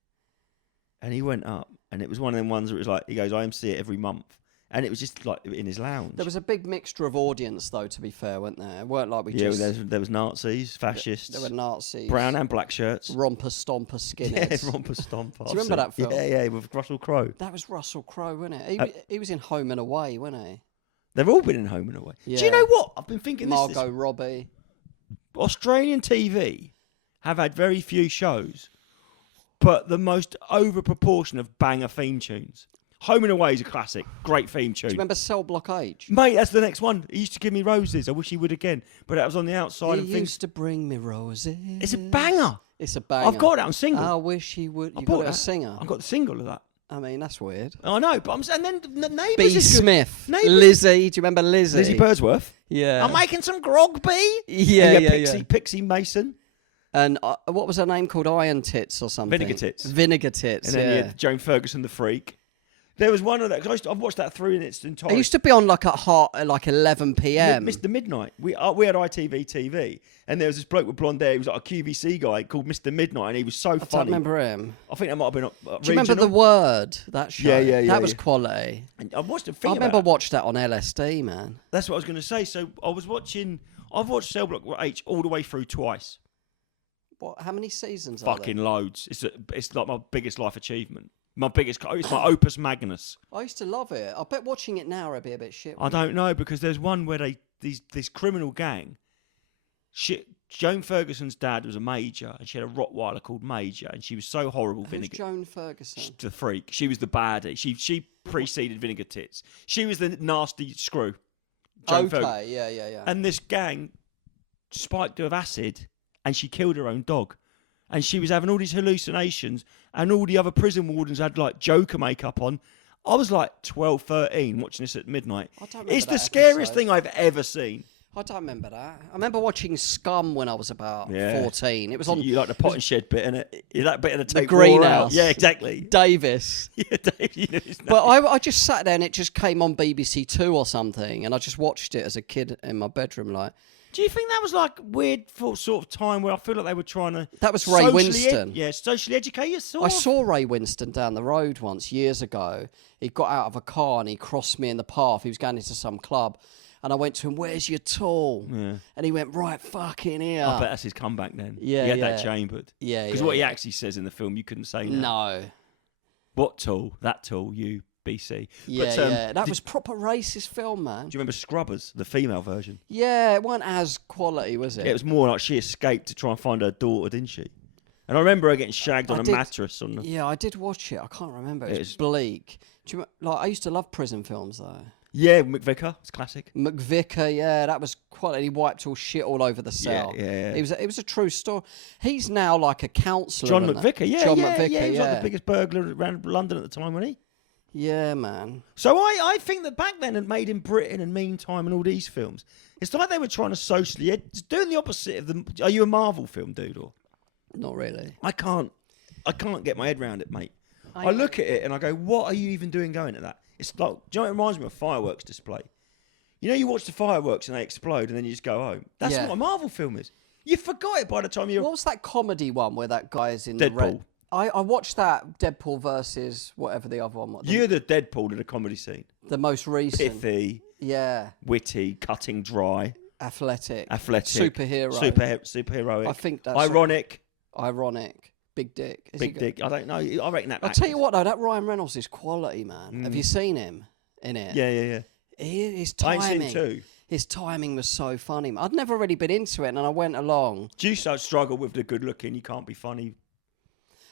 and he went up, and it was one of them ones where it was like he goes, I MC it every month. And it was just like in his lounge. There was a big mixture of audience, though, to be fair, weren't there? It weren't like we just... Yeah, there was Nazis, fascists. There were Nazis. Brown and black shirts. Romper Stomper skinheads. Yeah, Romper Stomper. Do you remember that film? Yeah, with Russell Crowe. That was Russell Crowe, wasn't it? He was in Home and Away, wasn't he? They've all been in Home and Away. Yeah. Do you know what? I've been thinking Margot Robbie. Australian TV have had very few shows, but the most over proportion of banger theme tunes. Home and Away is a classic. Great theme tune. Do you remember Cell Block H? Mate, that's the next one. He used to give me roses. I wish he would again. But that was on the outside. He used to bring me roses. It's a banger. It's a banger. I've got it on single. I wish he would. You got it a singer? I've got the single of that. I mean, that's weird. I know, but I'm saying then Neighbours B. is good. Smith. Neighbours. Lizzie. Do you remember Lizzie? Lizzie Birdsworth. Yeah. I'm making some grog, B. Yeah. Pixie Mason. And what was her name called? Iron Tits or something? Vinegar Tits. Vinegar Tits, And then you had Joan Ferguson, the freak. There was one of that, because I've watched that through in its entirety. It used to be on like at 11 p.m. Mr. Midnight. We had ITV TV, and there was this bloke with blonde hair. He was like a QVC guy called Mr. Midnight, and he was so funny. I don't remember him. I think that might have been Do you remember The Word? That show? Yeah. That was quality. And I watched I remember watched that on LSD, man. That's what I was going to say. So I've watched Cell Block H all the way through twice. What? How many seasons are Fucking there? loads. It's like my biggest life achievement. It's my opus magnus. I used to love it. I bet watching it now would be a bit shit. I don't know, because there's one where this criminal gang. Joan Ferguson's dad was a major, and she had a Rottweiler called Major, and she was so horrible. Who's Vinegar. Joan Ferguson? The freak. She was the baddie. She preceded Vinegar Tits. She was the nasty screw. Joan Ferguson. Yeah. And this gang spiked her with acid, and she killed her own dog. And she was having all these hallucinations, and all the other prison wardens had like Joker makeup on. I was like 12, 13, watching this at midnight. It's the scariest thing I've ever seen. I don't remember that. I remember watching Scum when I was about 14. It was on. You like the pot and shed bit, innit? That bit of the tape. The greenhouse. Yeah, exactly. Davis. Yeah, Dave, you know his name. But I just sat there and it just came on BBC Two or something, and I just watched it as a kid in my bedroom, like. Do you think that was like weird for sort of time where I feel like they were trying to... That was Ray Winston. Socially educate you, sort I of. saw Ray Winston down the road once, years ago. He got out of a car and he crossed me in the path. He was going into some club. And I went to him, where's your tool? Yeah. And he went, right fucking here. I bet that's his comeback then. Yeah, He had that chambered. Yeah, Because what he actually says in the film, you couldn't say that. No. What tool? That tool, you... BC. Yeah. That was proper racist film, man. Do you remember Scrubbers, the female version? Yeah, it wasn't as quality, was it? Yeah, it was more like she escaped to try and find her daughter, didn't she? And I remember her getting shagged on a mattress. Yeah, I did watch it. I can't remember. It was bleak. Do you I used to love prison films, though. Yeah, McVicker. It's classic. McVicker, yeah, that was quality. He wiped all shit all over the cell. Yeah. It was a true story. He's now like a counsellor. John McVicker, yeah. John McVicker, He was like the biggest burglar around London at the time, wasn't he? Yeah, man. So I think that back then, and Made in Britain and Meantime and all these films, it's like they were trying to socially... doing the opposite of the... Are you a Marvel film dude, or...? Not really. I can't... I can't get my head around it, mate. I look at it and I go, what are you even doing going to that? It's like, do you know what it reminds me of? A fireworks display. You know, you watch the fireworks and they explode and then you just go home. That's what a Marvel film is. You forgot it by the time you're... What was that comedy one where that guy's in Deadpool. the red... I watched that Deadpool versus whatever the other one was. You're the Deadpool of the comedy scene. The most recent. Pithy. Yeah. Witty, cutting dry. Athletic. Superheroic. I think that's... Ironic. Big dick. Big dick. I don't know. I reckon that... I'll tell you what, though. That Ryan Reynolds is quality, man. Have you seen him in it? Yeah. His timing. I ain't seen two. His timing was so funny. I'd never really been into it, and I went along. Do you struggle with the good looking? You can't be funny.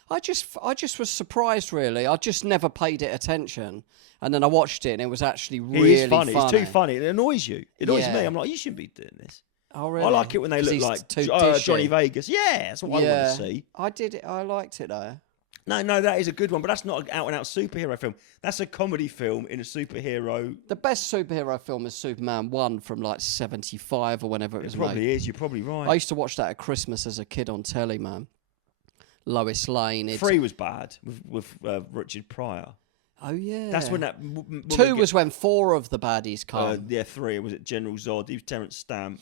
I just was surprised, really. I just never paid it attention, and then I watched it, and it was actually really funny. It's too funny. It annoys you. It annoys me. I'm like, you shouldn't be doing this. Oh, really? I like it when they look like Johnny Vegas. Yeah, that's what I want to see. I did it. I liked it though. No, that is a good one, but that's not an out-and-out superhero film. That's a comedy film in a superhero... The best superhero film is Superman 1 from like 75 or whenever it was made. It probably is, you're probably right. I used to watch that at Christmas as a kid on telly, man. Lois Lane. 3 was bad, with Richard Pryor. Oh, yeah. That's when that... 2 was when 4 of the baddies come. 3, was it General Zod? He was Terence Stamp.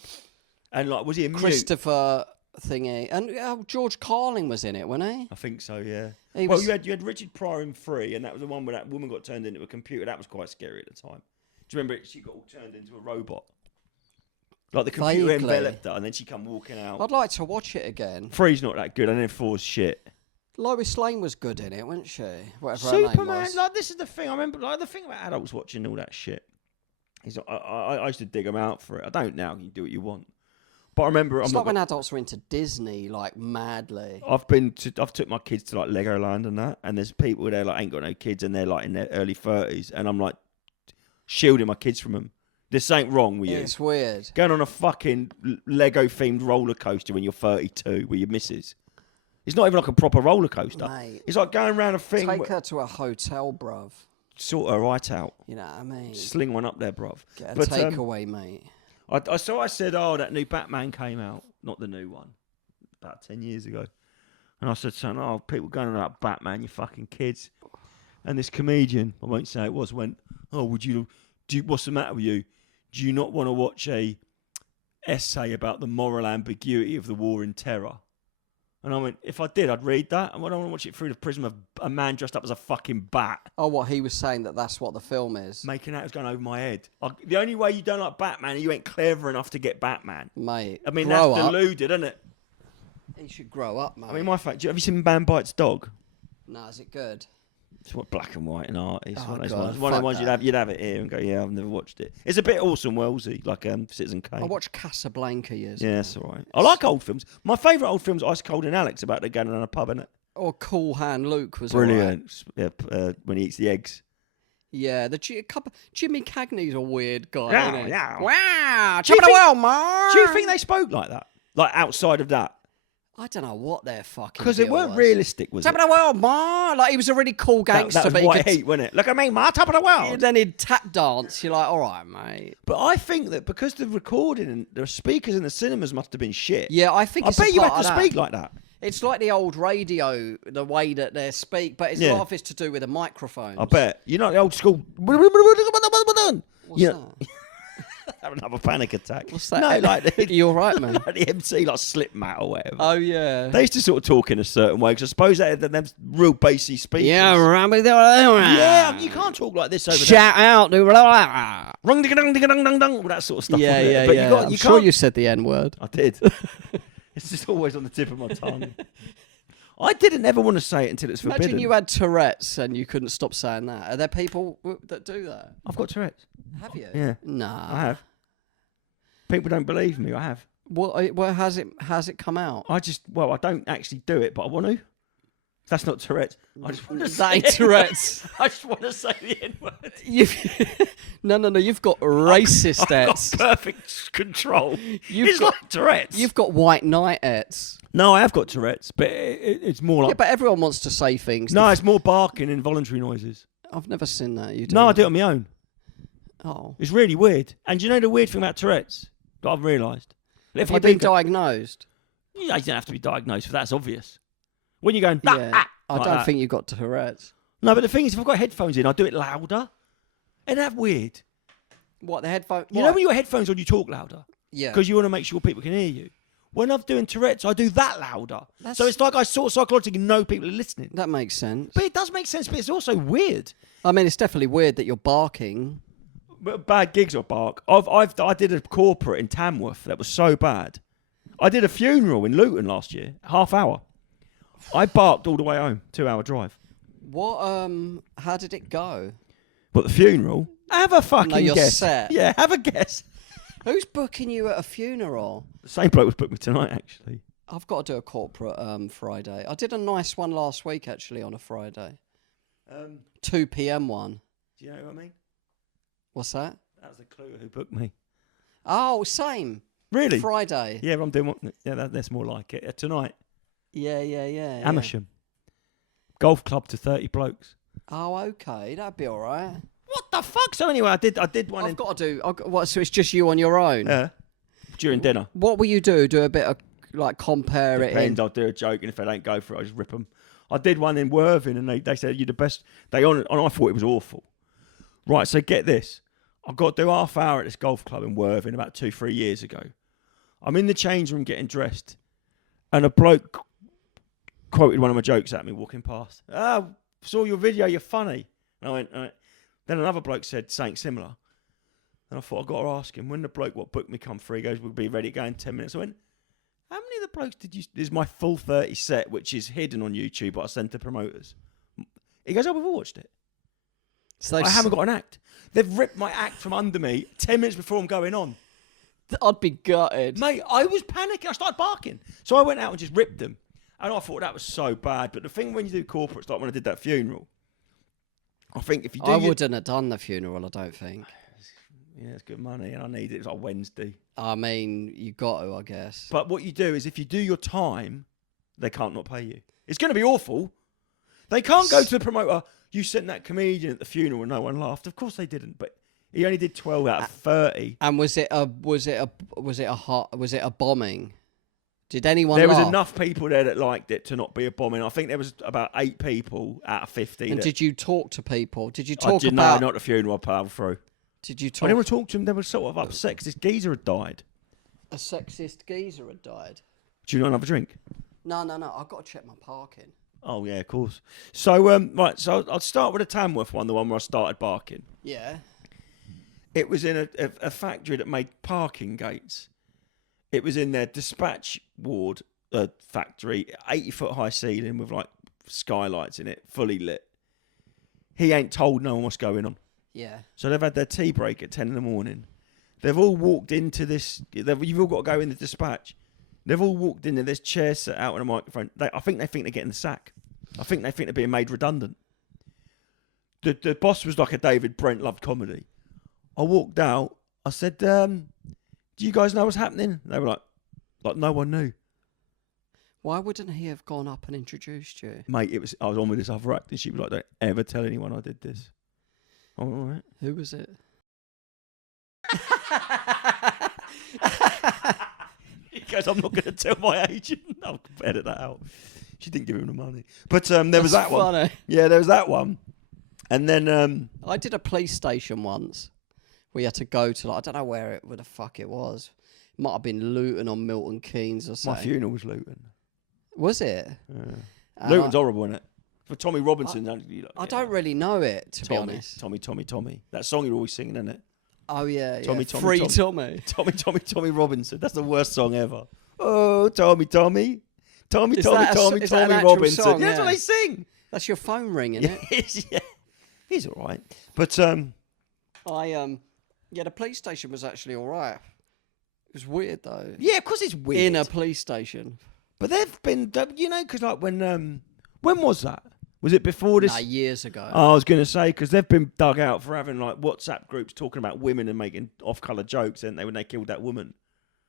And like, was he a mute? Christopher... thingy, and George Carlin was in it, wasn't he? I think so, yeah. You had Richard Pryor in 3, and that was the one where that woman got turned into a computer. That was quite scary at the time. Do you remember she got all turned into a robot? Like the computer enveloped her, and then she come walking out. I'd like to watch it again. 3's not that good, and then 4's shit. Lois Lane was good in it, wasn't she? Whatever Superman, her name was. like this is the thing. I remember, like the thing about adults watching all that shit. Is I used to dig them out for it. I don't now. You do what you want. But I remember, it's like when adults were into Disney, like madly. I've took my kids to like Legoland and that, and there's people there like ain't got no kids and they're like in their early 30s, and I'm like shielding my kids from them. This ain't wrong with you. It's weird. Going on a fucking Lego themed roller coaster when you're 32 with your missus. It's not even like a proper roller coaster. Mate, it's like going around a thing. Take her to a hotel, bruv. Sort her right out. You know what I mean? Sling one up there, bruv. Get a takeaway, mate. I said, that new Batman came out, not the new one, about 10 years ago. And I said, son, people going on about Batman, you fucking kids. And this comedian, I won't say it was, went, what's the matter with you? Do you not want to watch a essay about the moral ambiguity of the war in terror? And I went, if I did, I'd read that. And I don't want to watch it through the prism of a man dressed up as a fucking bat. Oh, what, he was saying that's what the film is? Making out it was going over my head. The only way you don't like Batman is you ain't clever enough to get Batman. Mate, I mean, that's deluded, isn't it? He should grow up, mate. I mean, have you seen Man Bites Dog? No, is it good? It's what black and white and art is. Oh, one of the ones you'd have it here and go, yeah, I've never watched it. It's a bit Orson Wellesy, like Citizen Kane. I watched Casablanca years ago. Yeah, that's all right. I like old films. My favourite old film's Ice Cold and Alex, about the going down a pub, innit? Or Cool Hand Luke was brilliant. Right. Yeah, when he eats the eggs. Yeah, Jimmy Cagney's a weird guy, isn't he? Yeah. Wow, top of the world, man. Do you think they spoke like that? Like outside of that? I don't know what their fucking because it weren't realistic, was top it? Top of the world, man. Like he was a really cool gangster. That was White Heat, wasn't it? Look at me, man, top of the world. And then he'd tap dance. You're like, all right, mate. But I think that because the recording and the speakers in the cinemas must have been shit. Yeah, I think. I bet you have to speak like that. It's like the old radio, the way that they speak, but a lot of it's to do with the microphones. I bet. You're not the old school. What's that? Have another panic attack. What's that? No, like you're right, man. Like the MC, like Slip Mat or whatever. Oh yeah. They used to sort of talk in a certain way because I suppose they had them real bassy speakers. Yeah, you can't talk like this over there. Shout out, dude. Rung ding ding ding ding ding, all that sort of stuff. Yeah. But I'm sure you said the N word. I did. It's just always on the tip of my tongue. I didn't ever want to say it until it's forbidden. Imagine you had Tourette's and you couldn't stop saying that. Are there people that do that? I've got Tourette's. Have you? Yeah. Nah. I have. People don't believe me. I have. Well, has it come out? I don't actually do it, but I want to. That's not Tourette's. I just want to say Tourette's. I just want to say the N-word. No. You've got racist ets. I've got perfect control. It's like Tourette's. You've got white knight ets. No, I have got Tourette's, but it's more like... Yeah, but everyone wants to say things. No, it's more barking, involuntary noises. I've never seen that. You do? No, I do it on my own. Oh. It's really weird. And do you know the weird thing about Tourette's that I've realised? Have you been diagnosed? Yeah, you don't have to be diagnosed, but that's obvious. When you're going, I don't think you got Tourette's. No, but the thing is, if I've got headphones in, I do it louder. Isn't that weird? What, the headphone? You know when you got headphones on, you talk louder? Yeah. Because you want to make sure people can hear you. When I'm doing Tourette's, I do that louder. So it's like I sort of psychologically know people are listening. That makes sense. But it does make sense, but it's also weird. I mean, it's definitely weird that you're barking. But bad gigs or bark. I did a corporate in Tamworth that was so bad. I did a funeral in Luton last year, half hour. I barked all the way home, 2-hour drive. What? How did it go? But the funeral? Have a fucking your guess. set. Yeah, have a guess. Who's booking you at a funeral? The same bloke was booked me tonight, actually. I've got to do a corporate Friday. I did a nice one last week, actually, on a Friday. 2 p.m. one. Do you know what I mean? What's that? That was the clue who booked me. Oh, same. Really? Friday. Yeah, I'm doing one. Yeah, that's more like it. Tonight. Yeah. Amersham. Golf club to 30 blokes. Oh, okay. That'd be all right. What the fuck? So anyway, I did one. I've got to do. What? So it's just you on your own? Yeah. During dinner. What will you do? Do a bit of like compare Depends, it. I'll do a joke, and if they don't go for it, I just rip them. I did one in Worthing, and they said you're the best. And I thought it was awful. Right, so get this. I've got to do half hour at this golf club in Worthing about 2-3 years ago. I'm in the change room getting dressed, and a bloke quoted one of my jokes at me walking past. Saw your video, you're funny. And I went, all right. Then another bloke said something similar. And I thought, I've got to ask him. When the bloke what booked me come through, he goes, we'll be ready to go in 10 minutes. I went, how many of the blokes did you... This is my full 30 set, which is hidden on YouTube, but I sent to promoters. He goes, oh, we've all watched it. So I haven't got an act. They've ripped my act from under me 10 minutes before I'm going on. I'd be gutted. Mate, I was panicking. I started barking. So I went out and just ripped them. And I thought that was so bad. But the thing when you do corporates, like when I did that funeral, I think if you do... I wouldn't have done the funeral, I don't think. Yeah, it's good money, and I need it. It was like Wednesday. I mean, you got to, I guess. But what you do is if you do your time, they can't not pay you. It's going to be awful. They can't go to the promoter, you sent that comedian at the funeral and no one laughed. Of course they didn't, but he only did 12 out of 30. And was it a bombing? Did anyone There laugh? was enough people there that liked it to not be a bombing. I think there was about 8 people out of 50. And did you talk to people? Did you talk about... No, not the funeral, I powered through. Did you I talk... didn't want to talk to them. They were sort of upset because this geezer had died. A sexist geezer had died? Do you want another drink? No. I've got to check my parking. Oh, yeah, of course. So, right, so I'll start with the Tamworth one, the one where I started barking. Yeah. It was in a factory that made parking gates. It was in their dispatch ward factory, 80-foot high ceiling with like skylights in it, fully lit. He ain't told no one what's going on. Yeah. So they've had their tea break at 10 in the morning. They've all walked into this. You've all got to go in the dispatch. They've all walked into this chair set out on a microphone. I think they think they're getting the sack. I think they think they're being made redundant. The boss was like a David Brent loved comedy. I walked out. I said, do you guys know what's happening? They were like no one knew. Why wouldn't he have gone up and introduced you? Mate, I was on with this other act and she was like, don't ever tell anyone I did this. All right. Who was it? He goes, I'm not going to tell my agent. I'll edit that out. She didn't give him the money. But there was that one. Funny. Yeah, there was that one. And then... I did a police station once. We had to go to, like, I don't know where the fuck it was. It might have been Luton or Milton Keynes or something. My funeral was Luton. Was it? Yeah. Luton's horrible, isn't it? For Tommy Robinson. I don't really know it, to be honest. Tommy. That song you're always singing, isn't it? Oh, yeah. Tommy. Tommy. Tommy Robinson. That's the worst song ever. Oh, Tommy. Tommy Is that an actual Robinson. song? That's Yeah. what they sing. That's your phone ringing, isn't it? Yeah. He's all right. But the police station was actually all right. It was weird though. yeah, of course it's weird. In a police station. But they've been, because like when was that? Was it before this? Nah, years ago. Oh, I was going to say, because they've been dug out for having like WhatsApp groups talking about women and making off-colour jokes, didn't they, when they killed that woman?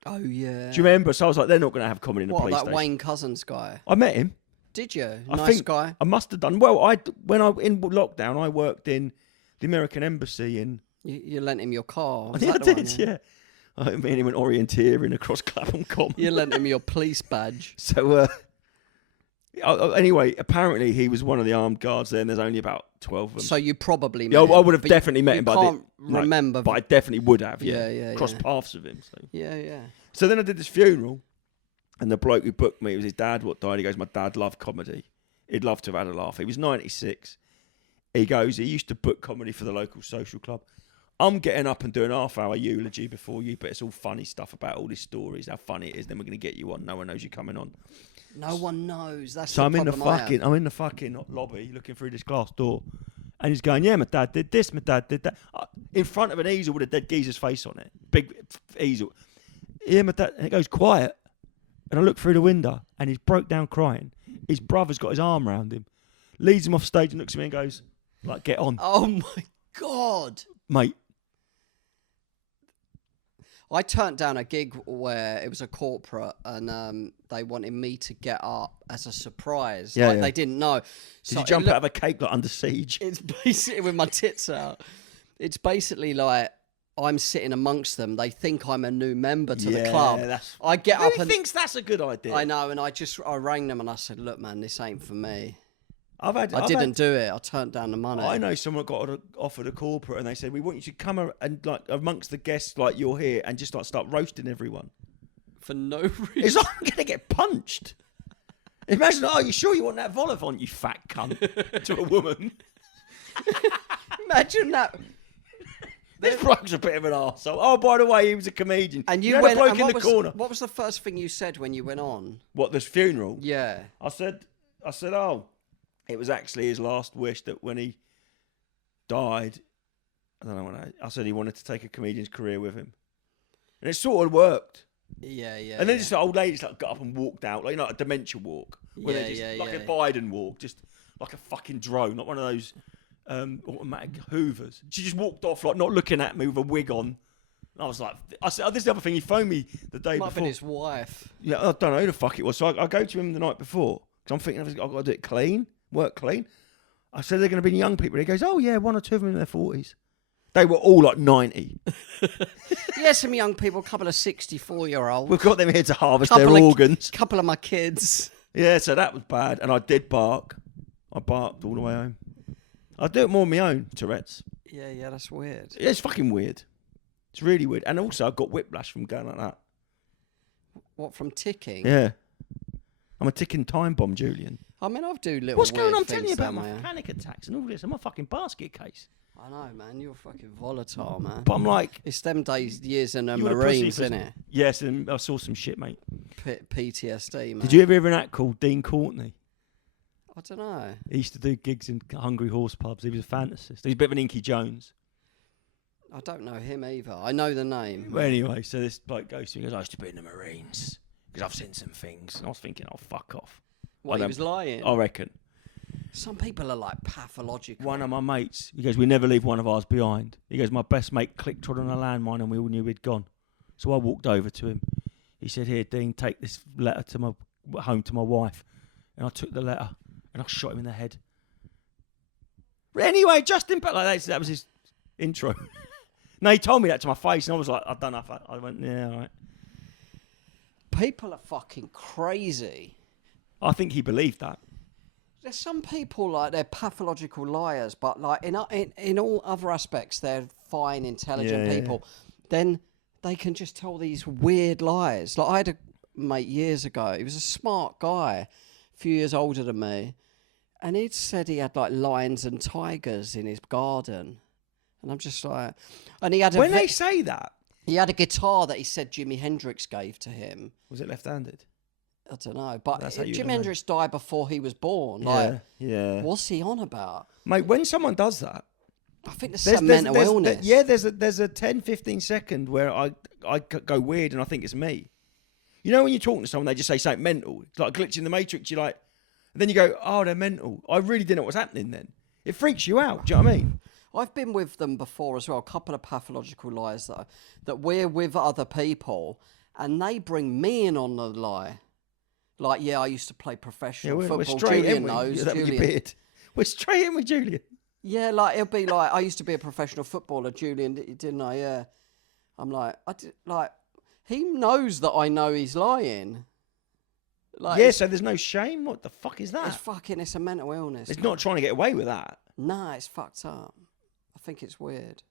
Oh, yeah. Do you remember? So I was like, they're not going to have comedy in a What, police that station. Wayne Cousins guy? I met him. Did you? I Nice think guy? I must have done. Well, when I in lockdown, I worked in the American Embassy in... You lent him your car? Was Yeah, I that the did, one, yeah. I mean, he went orienteering across Clapham Common. You lent him your police badge. So, Anyway, apparently he was one of the armed guards there, and there's only about 12 of them. So you probably met Yeah, him, I would have but definitely met you him, but I can't didn't remember. But I definitely would have. Yeah, crossed paths with him. So. Yeah. So then I did this funeral, and the bloke who booked me, it was his dad what died. He goes, my dad loved comedy. He'd love to have had a laugh. He was 96. He goes, he used to book comedy for the local social club. I'm getting up and doing a half-hour eulogy before you, but it's all funny stuff about all these stories, how funny it is. Then we're going to get you on. No one knows you're coming on. No one knows. That's So the I'm in the problem fucking lobby looking through this glass door, and he's going, yeah, my dad did this, my dad did that, in front of an easel with a dead geezer's face on it, big easel. Yeah, my dad, and it goes quiet, and I look through the window, and he's broke down crying. His brother's got his arm around him, leads him off stage, and looks at me and goes, like, get on, Oh my God. mate. I turned down a gig where it was a corporate and they wanted me to get up as a surprise. Yeah, like yeah. They didn't know. Did you jump out of a cake like under siege? It's basically with my tits out. It's basically like I'm sitting amongst them. They think I'm a new member to the club. I get up Who and thinks that's a good idea? I know, and I rang them and I said, "Look, man, this ain't for me." I I've didn't do it. I turned down the money. I know someone got offered a corporate, and they said, "We want you to come and like amongst the guests, like you're here, and just like start roasting everyone." For no reason. It's like I'm gonna get punched. Imagine, you sure you want that Volivant, you fat cunt, to a woman? Imagine that. This bloke's a bit of an arsehole. Oh, by the way, he was a comedian. And you had went. a bloke And in the corner. What was the first thing you said when you went on? What, this funeral? Yeah. I said, oh, it was actually his last wish that when he died, I don't know I said he wanted to take a comedian's career with him, and it sort of worked. Yeah. And then just the old lady just like got up and walked out, like a dementia walk, where they just Yeah. a Biden walk, just like a fucking drone, not one of those automatic hoovers. She just walked off, like not looking at me with a wig on. And I was like, I said, this is the other thing. He phoned me the day Might have before. been his wife. Yeah, I don't know who the fuck it was. So I go to him the night before because I'm thinking I've got to do it clean, work clean. I said they're going to be young people. He goes, oh yeah, one or two of them in their 40s. They were all like 90. Yeah, some young people, a couple of 64-year-olds. We've got them here to harvest their organs. Couple of my kids. Yeah, so that was bad. And I did bark. I barked all the way home. I do it more on my own, Tourette's. Yeah, that's weird. Yeah, it's fucking weird. It's really weird. And also, I got whiplash from going like that. What, from ticking? Yeah. I'm a ticking time bomb, Julian. I mean, I do little What's going weird on? I'm telling you things, about don't my I? panic attacks and all this. I'm a fucking basket case. I know, man. You're fucking volatile, man. But I'm like... It's them years in the you were a pussy Marines, for isn't it? Yes, and I saw some shit, mate. PTSD, man. Did you ever hear an act called Dean Courtney? I don't know. He used to do gigs in Hungry Horse pubs. He was a fantasist. He's a bit of an Inky Jones. I don't know him either. I know the name. Well, anyway, so this bloke goes to me and goes, I used to be in the Marines because I've seen some things. And I was thinking, oh, fuck off. What, he was lying? I reckon. Some people are like pathological. One of my mates, he goes, we never leave one of ours behind. He goes, my best mate clicked on a landmine and we all knew he'd gone. So I walked over to him. He said, here, Dean, take this letter to home to my wife. And I took the letter and I shot him in the head. Anyway, Justin, but like that was his intro. No, he told me that to my face and I was like, I don't know if I went, yeah, all right. People are fucking crazy. I think he believed that. There's some people like they're pathological liars, but like in all other aspects, they're fine, intelligent people. Then they can just tell these weird lies. Like I had a mate years ago. He was a smart guy, a few years older than me, and he'd said he had like lions and tigers in his garden, and I'm just like, and he had When they say that, he had a guitar that he said Jimi Hendrix gave to him. was it left-handed? I don't know, but That's how you Jimi know. Hendrix died before he was born. Yeah, Like, yeah. what's he on about? Mate, when someone does that, I think there's some mental illness. there's a 10, 15 second where I go weird and I think it's me. You know when you're talking to someone, they just say something mental. It's like a glitch in the Matrix. You're like, and then you go, oh, they're mental. I really didn't know what was happening then. It freaks you out. Do you know what I mean? I've been with them before as well. A couple of pathological lies that we're with other people, and they bring me in on the lie. Like, yeah, I used to play professional football. We're straight Julian in with knows. that with your Julian. beard. We're straight in with Julian. Yeah, like it'll be like I used to be a professional footballer. Julian, didn't I? Yeah. I'm like, he knows that I know he's lying. Like, Yeah, so there's no shame? What the fuck is that? it's a mental illness. It's not trying to get away with that. Nah, it's fucked up. I think it's weird.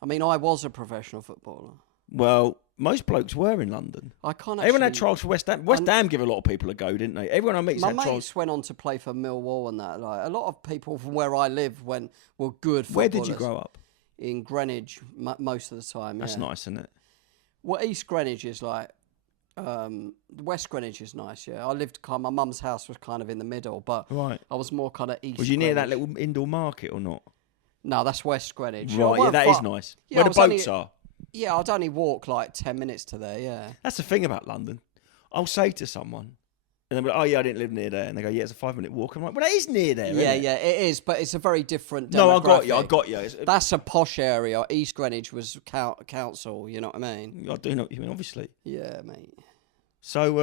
I mean, I was a professional footballer. Well, most blokes were in London. I can't actually... Everyone had trials for West Ham. West Ham give a lot of people a go, didn't they? Everyone I meet My had trials. mates went on to play for Millwall and that. Like, a lot of people from where I live were good footballers. Where did you grow up? In Greenwich, most of the time. That's yeah. nice, isn't it? Well, East Greenwich is like... West Greenwich is nice, yeah. I lived my mum's house was kind of in the middle, but Right. I was more kind of East. Was you near that Greenwich. little indoor market or not? No, that's West Greenwich. Right, yeah, that is nice. Yeah, Where I the was boats only- are. Yeah, I'd only walk like 10 minutes to there, yeah. That's the thing about London. I'll say to someone, and they'll be like, oh yeah, I didn't live near there. And they go, yeah, it's a 5-minute walk. I'm like, well, that is near there, Yeah, isn't it? yeah, it is, but it's a very different demographic. No, I got you. That's a posh area. East Greenwich was council, you know what I mean? I do know what you mean, obviously. Yeah, mate. So,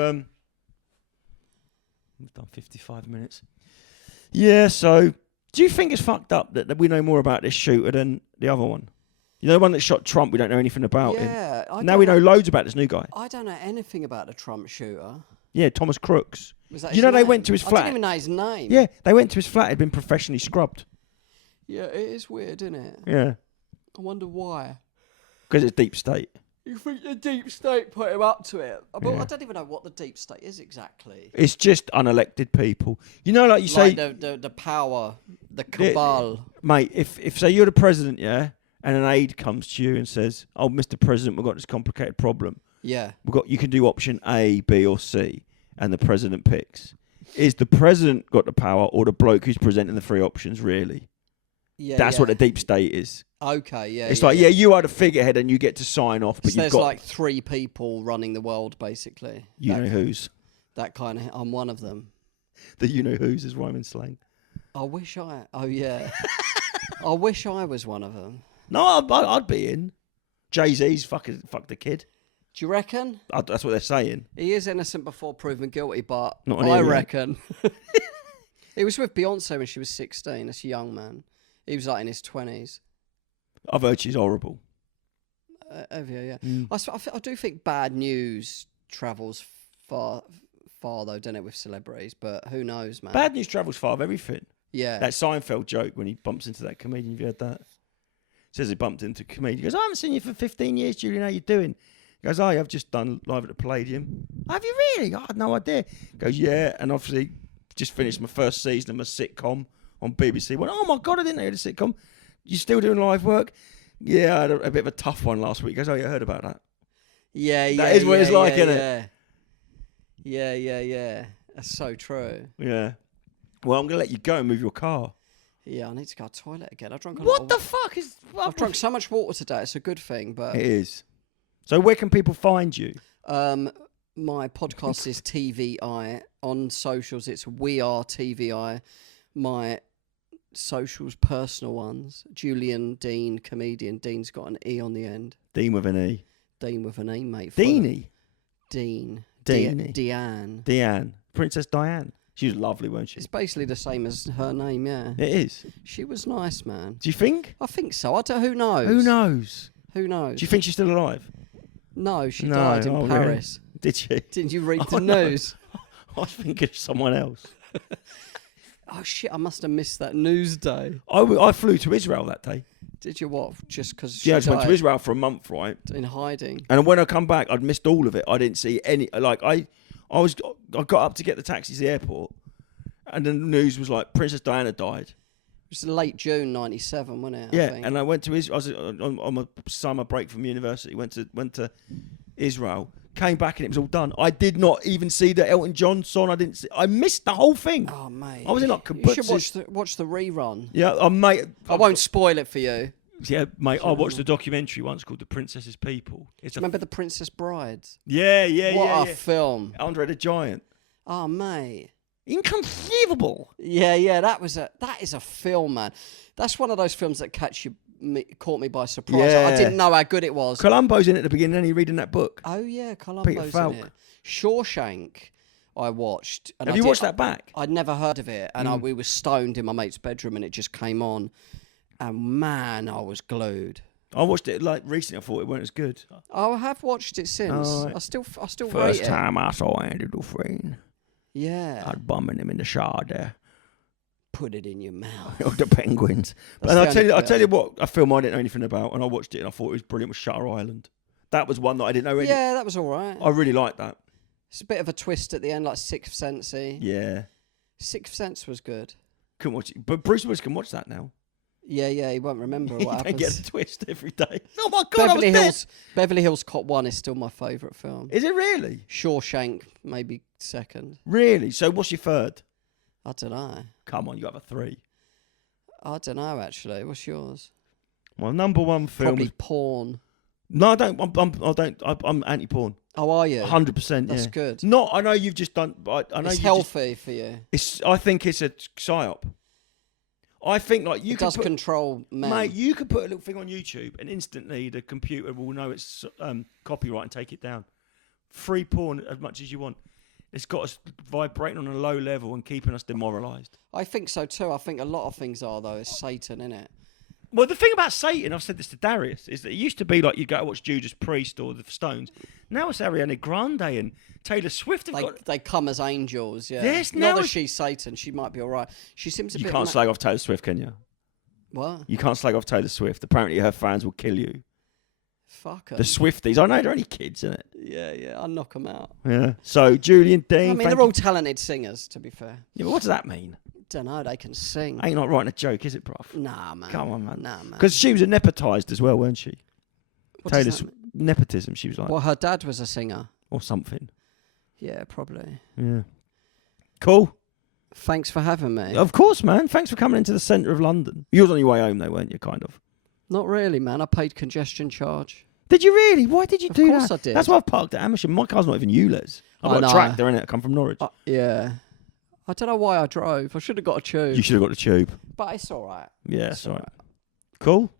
we've done 55 minutes. Yeah, so, do you think it's fucked up that we know more about this shooter than the other one? You know, the one that shot Trump, we don't know anything about him. Yeah. Now we know loads about this new guy. I don't know anything about the Trump shooter. Yeah, Thomas Crooks. Was that You his know they name? went to his I flat? didn't even know his name. Yeah, they went to his flat. He'd been professionally scrubbed. Yeah, it is weird, isn't it? Yeah, I wonder why. because it's deep state. You think the deep state put him up to it? But Yeah. I don't even know what the deep state is exactly. It's just unelected people. You know, like you say, Like the power, the cabal. mate, if say you're the president, yeah, and an aide comes to you and says, "Oh, Mr. President, we've got this complicated problem. Yeah. You can do option A, B, or C," and the president picks. Is the president got the power, or the bloke who's presenting the three options? Really, Yeah. that's what the deep state is. Okay, yeah. It's like, yeah, you are the figurehead and you get to sign off, but So you've there's got like 3 people running the world, basically. you that, know who's. That kind of. I'm one of them. The you know who's is rhyming slang. I wish I. Oh yeah. I wish I was one of them. No, I'd be in. Jay-Z's fucked the kid. Do you reckon? That's what they're saying. He is innocent before proven guilty, but Not an I idiot. reckon. He was with Beyonce when she was 16. That's a young man. He was like in his 20s. I've heard she's horrible. Have you? Yeah. I do think bad news travels far though, doesn't it, with celebrities? But who knows, man? Bad news travels far of everything. Yeah. That Seinfeld joke when he bumps into that comedian, have you heard that? Says he bumped into a comedian. He goes, I haven't seen you for 15 years, Julian. How you doing? He goes, oh, yeah, I've just done live at the Palladium. Have you really? I had no idea. He goes, yeah. And obviously, just finished my first season of my sitcom on BBC. Went, oh my God, I didn't know you had a sitcom. You still doing live work? Yeah, I had a bit of a tough one last week. He goes, oh, yeah, I heard about that. Yeah. That is what it's like, isn't it? Yeah. That's so true. Yeah. Well, I'm going to let you go and move your car. Yeah, I need to go to the toilet again. I've drunk a lot What of the fuck is... I've drunk so much water today. It's a good thing, but It is. So where can people find you? my podcast is TVI. On socials, it's We Are TVI. My socials, personal ones, Julian Deane, comedian. Deane's got an E on the end. Dean with an E. Dean with an E, mate. Deanie? Deane. Deanie. Deanne. Diane. Princess Diane. She was lovely, weren't she? It's basically the same as her name, yeah. It is. She was nice, man. Do you think? I think so. I don't. Who knows? Who knows? Who knows? Do you think she's still alive? No, she No, died in oh, really? Paris. Did she? Didn't you read Oh, the no. news? I was thinking of someone else. Oh shit! I must have missed that news day. I flew to Israel that day. Did you what? Just because she Yeah, I just went to died Israel for a month, right? in hiding. And when I come back, I'd missed all of it. I didn't see any. Like I got up to get the taxi to the airport, and the news was like Princess Diana died. It was late June '97, wasn't it? Yeah, I think. and I went to Israel. I was on my summer break from university. Went to Israel. Came back and it was all done. I did not even see the Elton John song. I missed the whole thing. Oh mate, I was in like you should kabutzes. watch the rerun. Yeah, mate. I won't spoil it for you. Yeah, mate. I watched a documentary once called "The Princess's People." It's a Remember the Princess Brides? yeah. What a film! Andre the Giant. Oh mate. Inconceivable. Yeah. That is a film, man. That's one of those films that caught me by surprise. Yeah. I didn't know how good it was. Columbo's in it at the beginning, and he reading that book. Oh yeah, Columbo's Falk. in it. Shawshank, I watched. And Have you watched that back? I'd never heard of it, and we were stoned in my mate's bedroom, and it just came on, and man, I was glued. I watched it like recently. I thought it weren't as good. I have watched it since. Alright. I still rate First it. time I saw Andy Dufresne, Yeah. I'd bumming him in the shower there. Put it in your mouth. Of the Penguins. That's And the I'll only tell you what, a film I didn't know anything about, and I watched it and I thought it was brilliant. Was Shutter Island. That was one that I didn't know anything. Yeah, that was all right. I really liked that. It's a bit of a twist at the end, like Sixth Sense-y. Yeah. Sixth Sense was good. Couldn't watch it, but Bruce Willis can watch that now. Yeah, he won't remember He what don't happens. get a twist every day. Oh my god, Beverly Hills Cop 1 is still my favourite film. Is it really? Shawshank, maybe second. Really? So what's your third? I don't know. Come on, you have a 3. I don't know, actually. What's yours? My number one film. Probably porn. No, I don't. I'm anti-porn. Oh, are you? 100%. That's yeah. good. No, I know you've just done. I know It's you healthy for you. I think it's a psyop. I think like you It can does put, control men. mate. You can put a little thing on YouTube, and instantly the computer will know it's copyright and take it down. Free porn as much as you want. It's got us vibrating on a low level and keeping us demoralised. I think so too. I think a lot of things are, though. It's Satan, innit? Well, the thing about Satan, I've said this to Darius, is that it used to be like you'd go to watch Judas Priest or the Stones. Now it's Ariana Grande and Taylor Swift. They come as angels, yeah. Yes, Not now that it's- she's Satan. She might be all right. She seems a You bit... can't slag off Taylor Swift, can you? What? You can't slag off Taylor Swift. Apparently her fans will kill you. Fuck her. The Swifties. I know they're only kids, isn't it? Yeah, I'll knock them out. Yeah. So, Julian Deane. I mean, they're all talented singers, to be fair. Yeah, but what does that mean? Don't know, they can sing. Ain't not writing a joke, is it, bruv? Nah, man. Come on, man. Nah, man. Because she was a nepotised as well, weren't she? What does Taylor that Swift. Nepotism, she was like. Well, her dad was a singer. Or something. Yeah, probably. Yeah. Cool. Thanks for having me. Of course, man. Thanks for coming into the centre of London. You was on your way home, though, weren't you, kind of? Not really, man. I paid congestion charge. Did you really? Why did you do that? Of course I did. That's why I've parked at Amersham. My car's not even ULEZ. I've I got a know. tractor in it. I come from Norwich. Yeah. I don't know why I drove. I should have got a tube. You should have got the tube. But it's all right. Yeah, it's all right. Cool.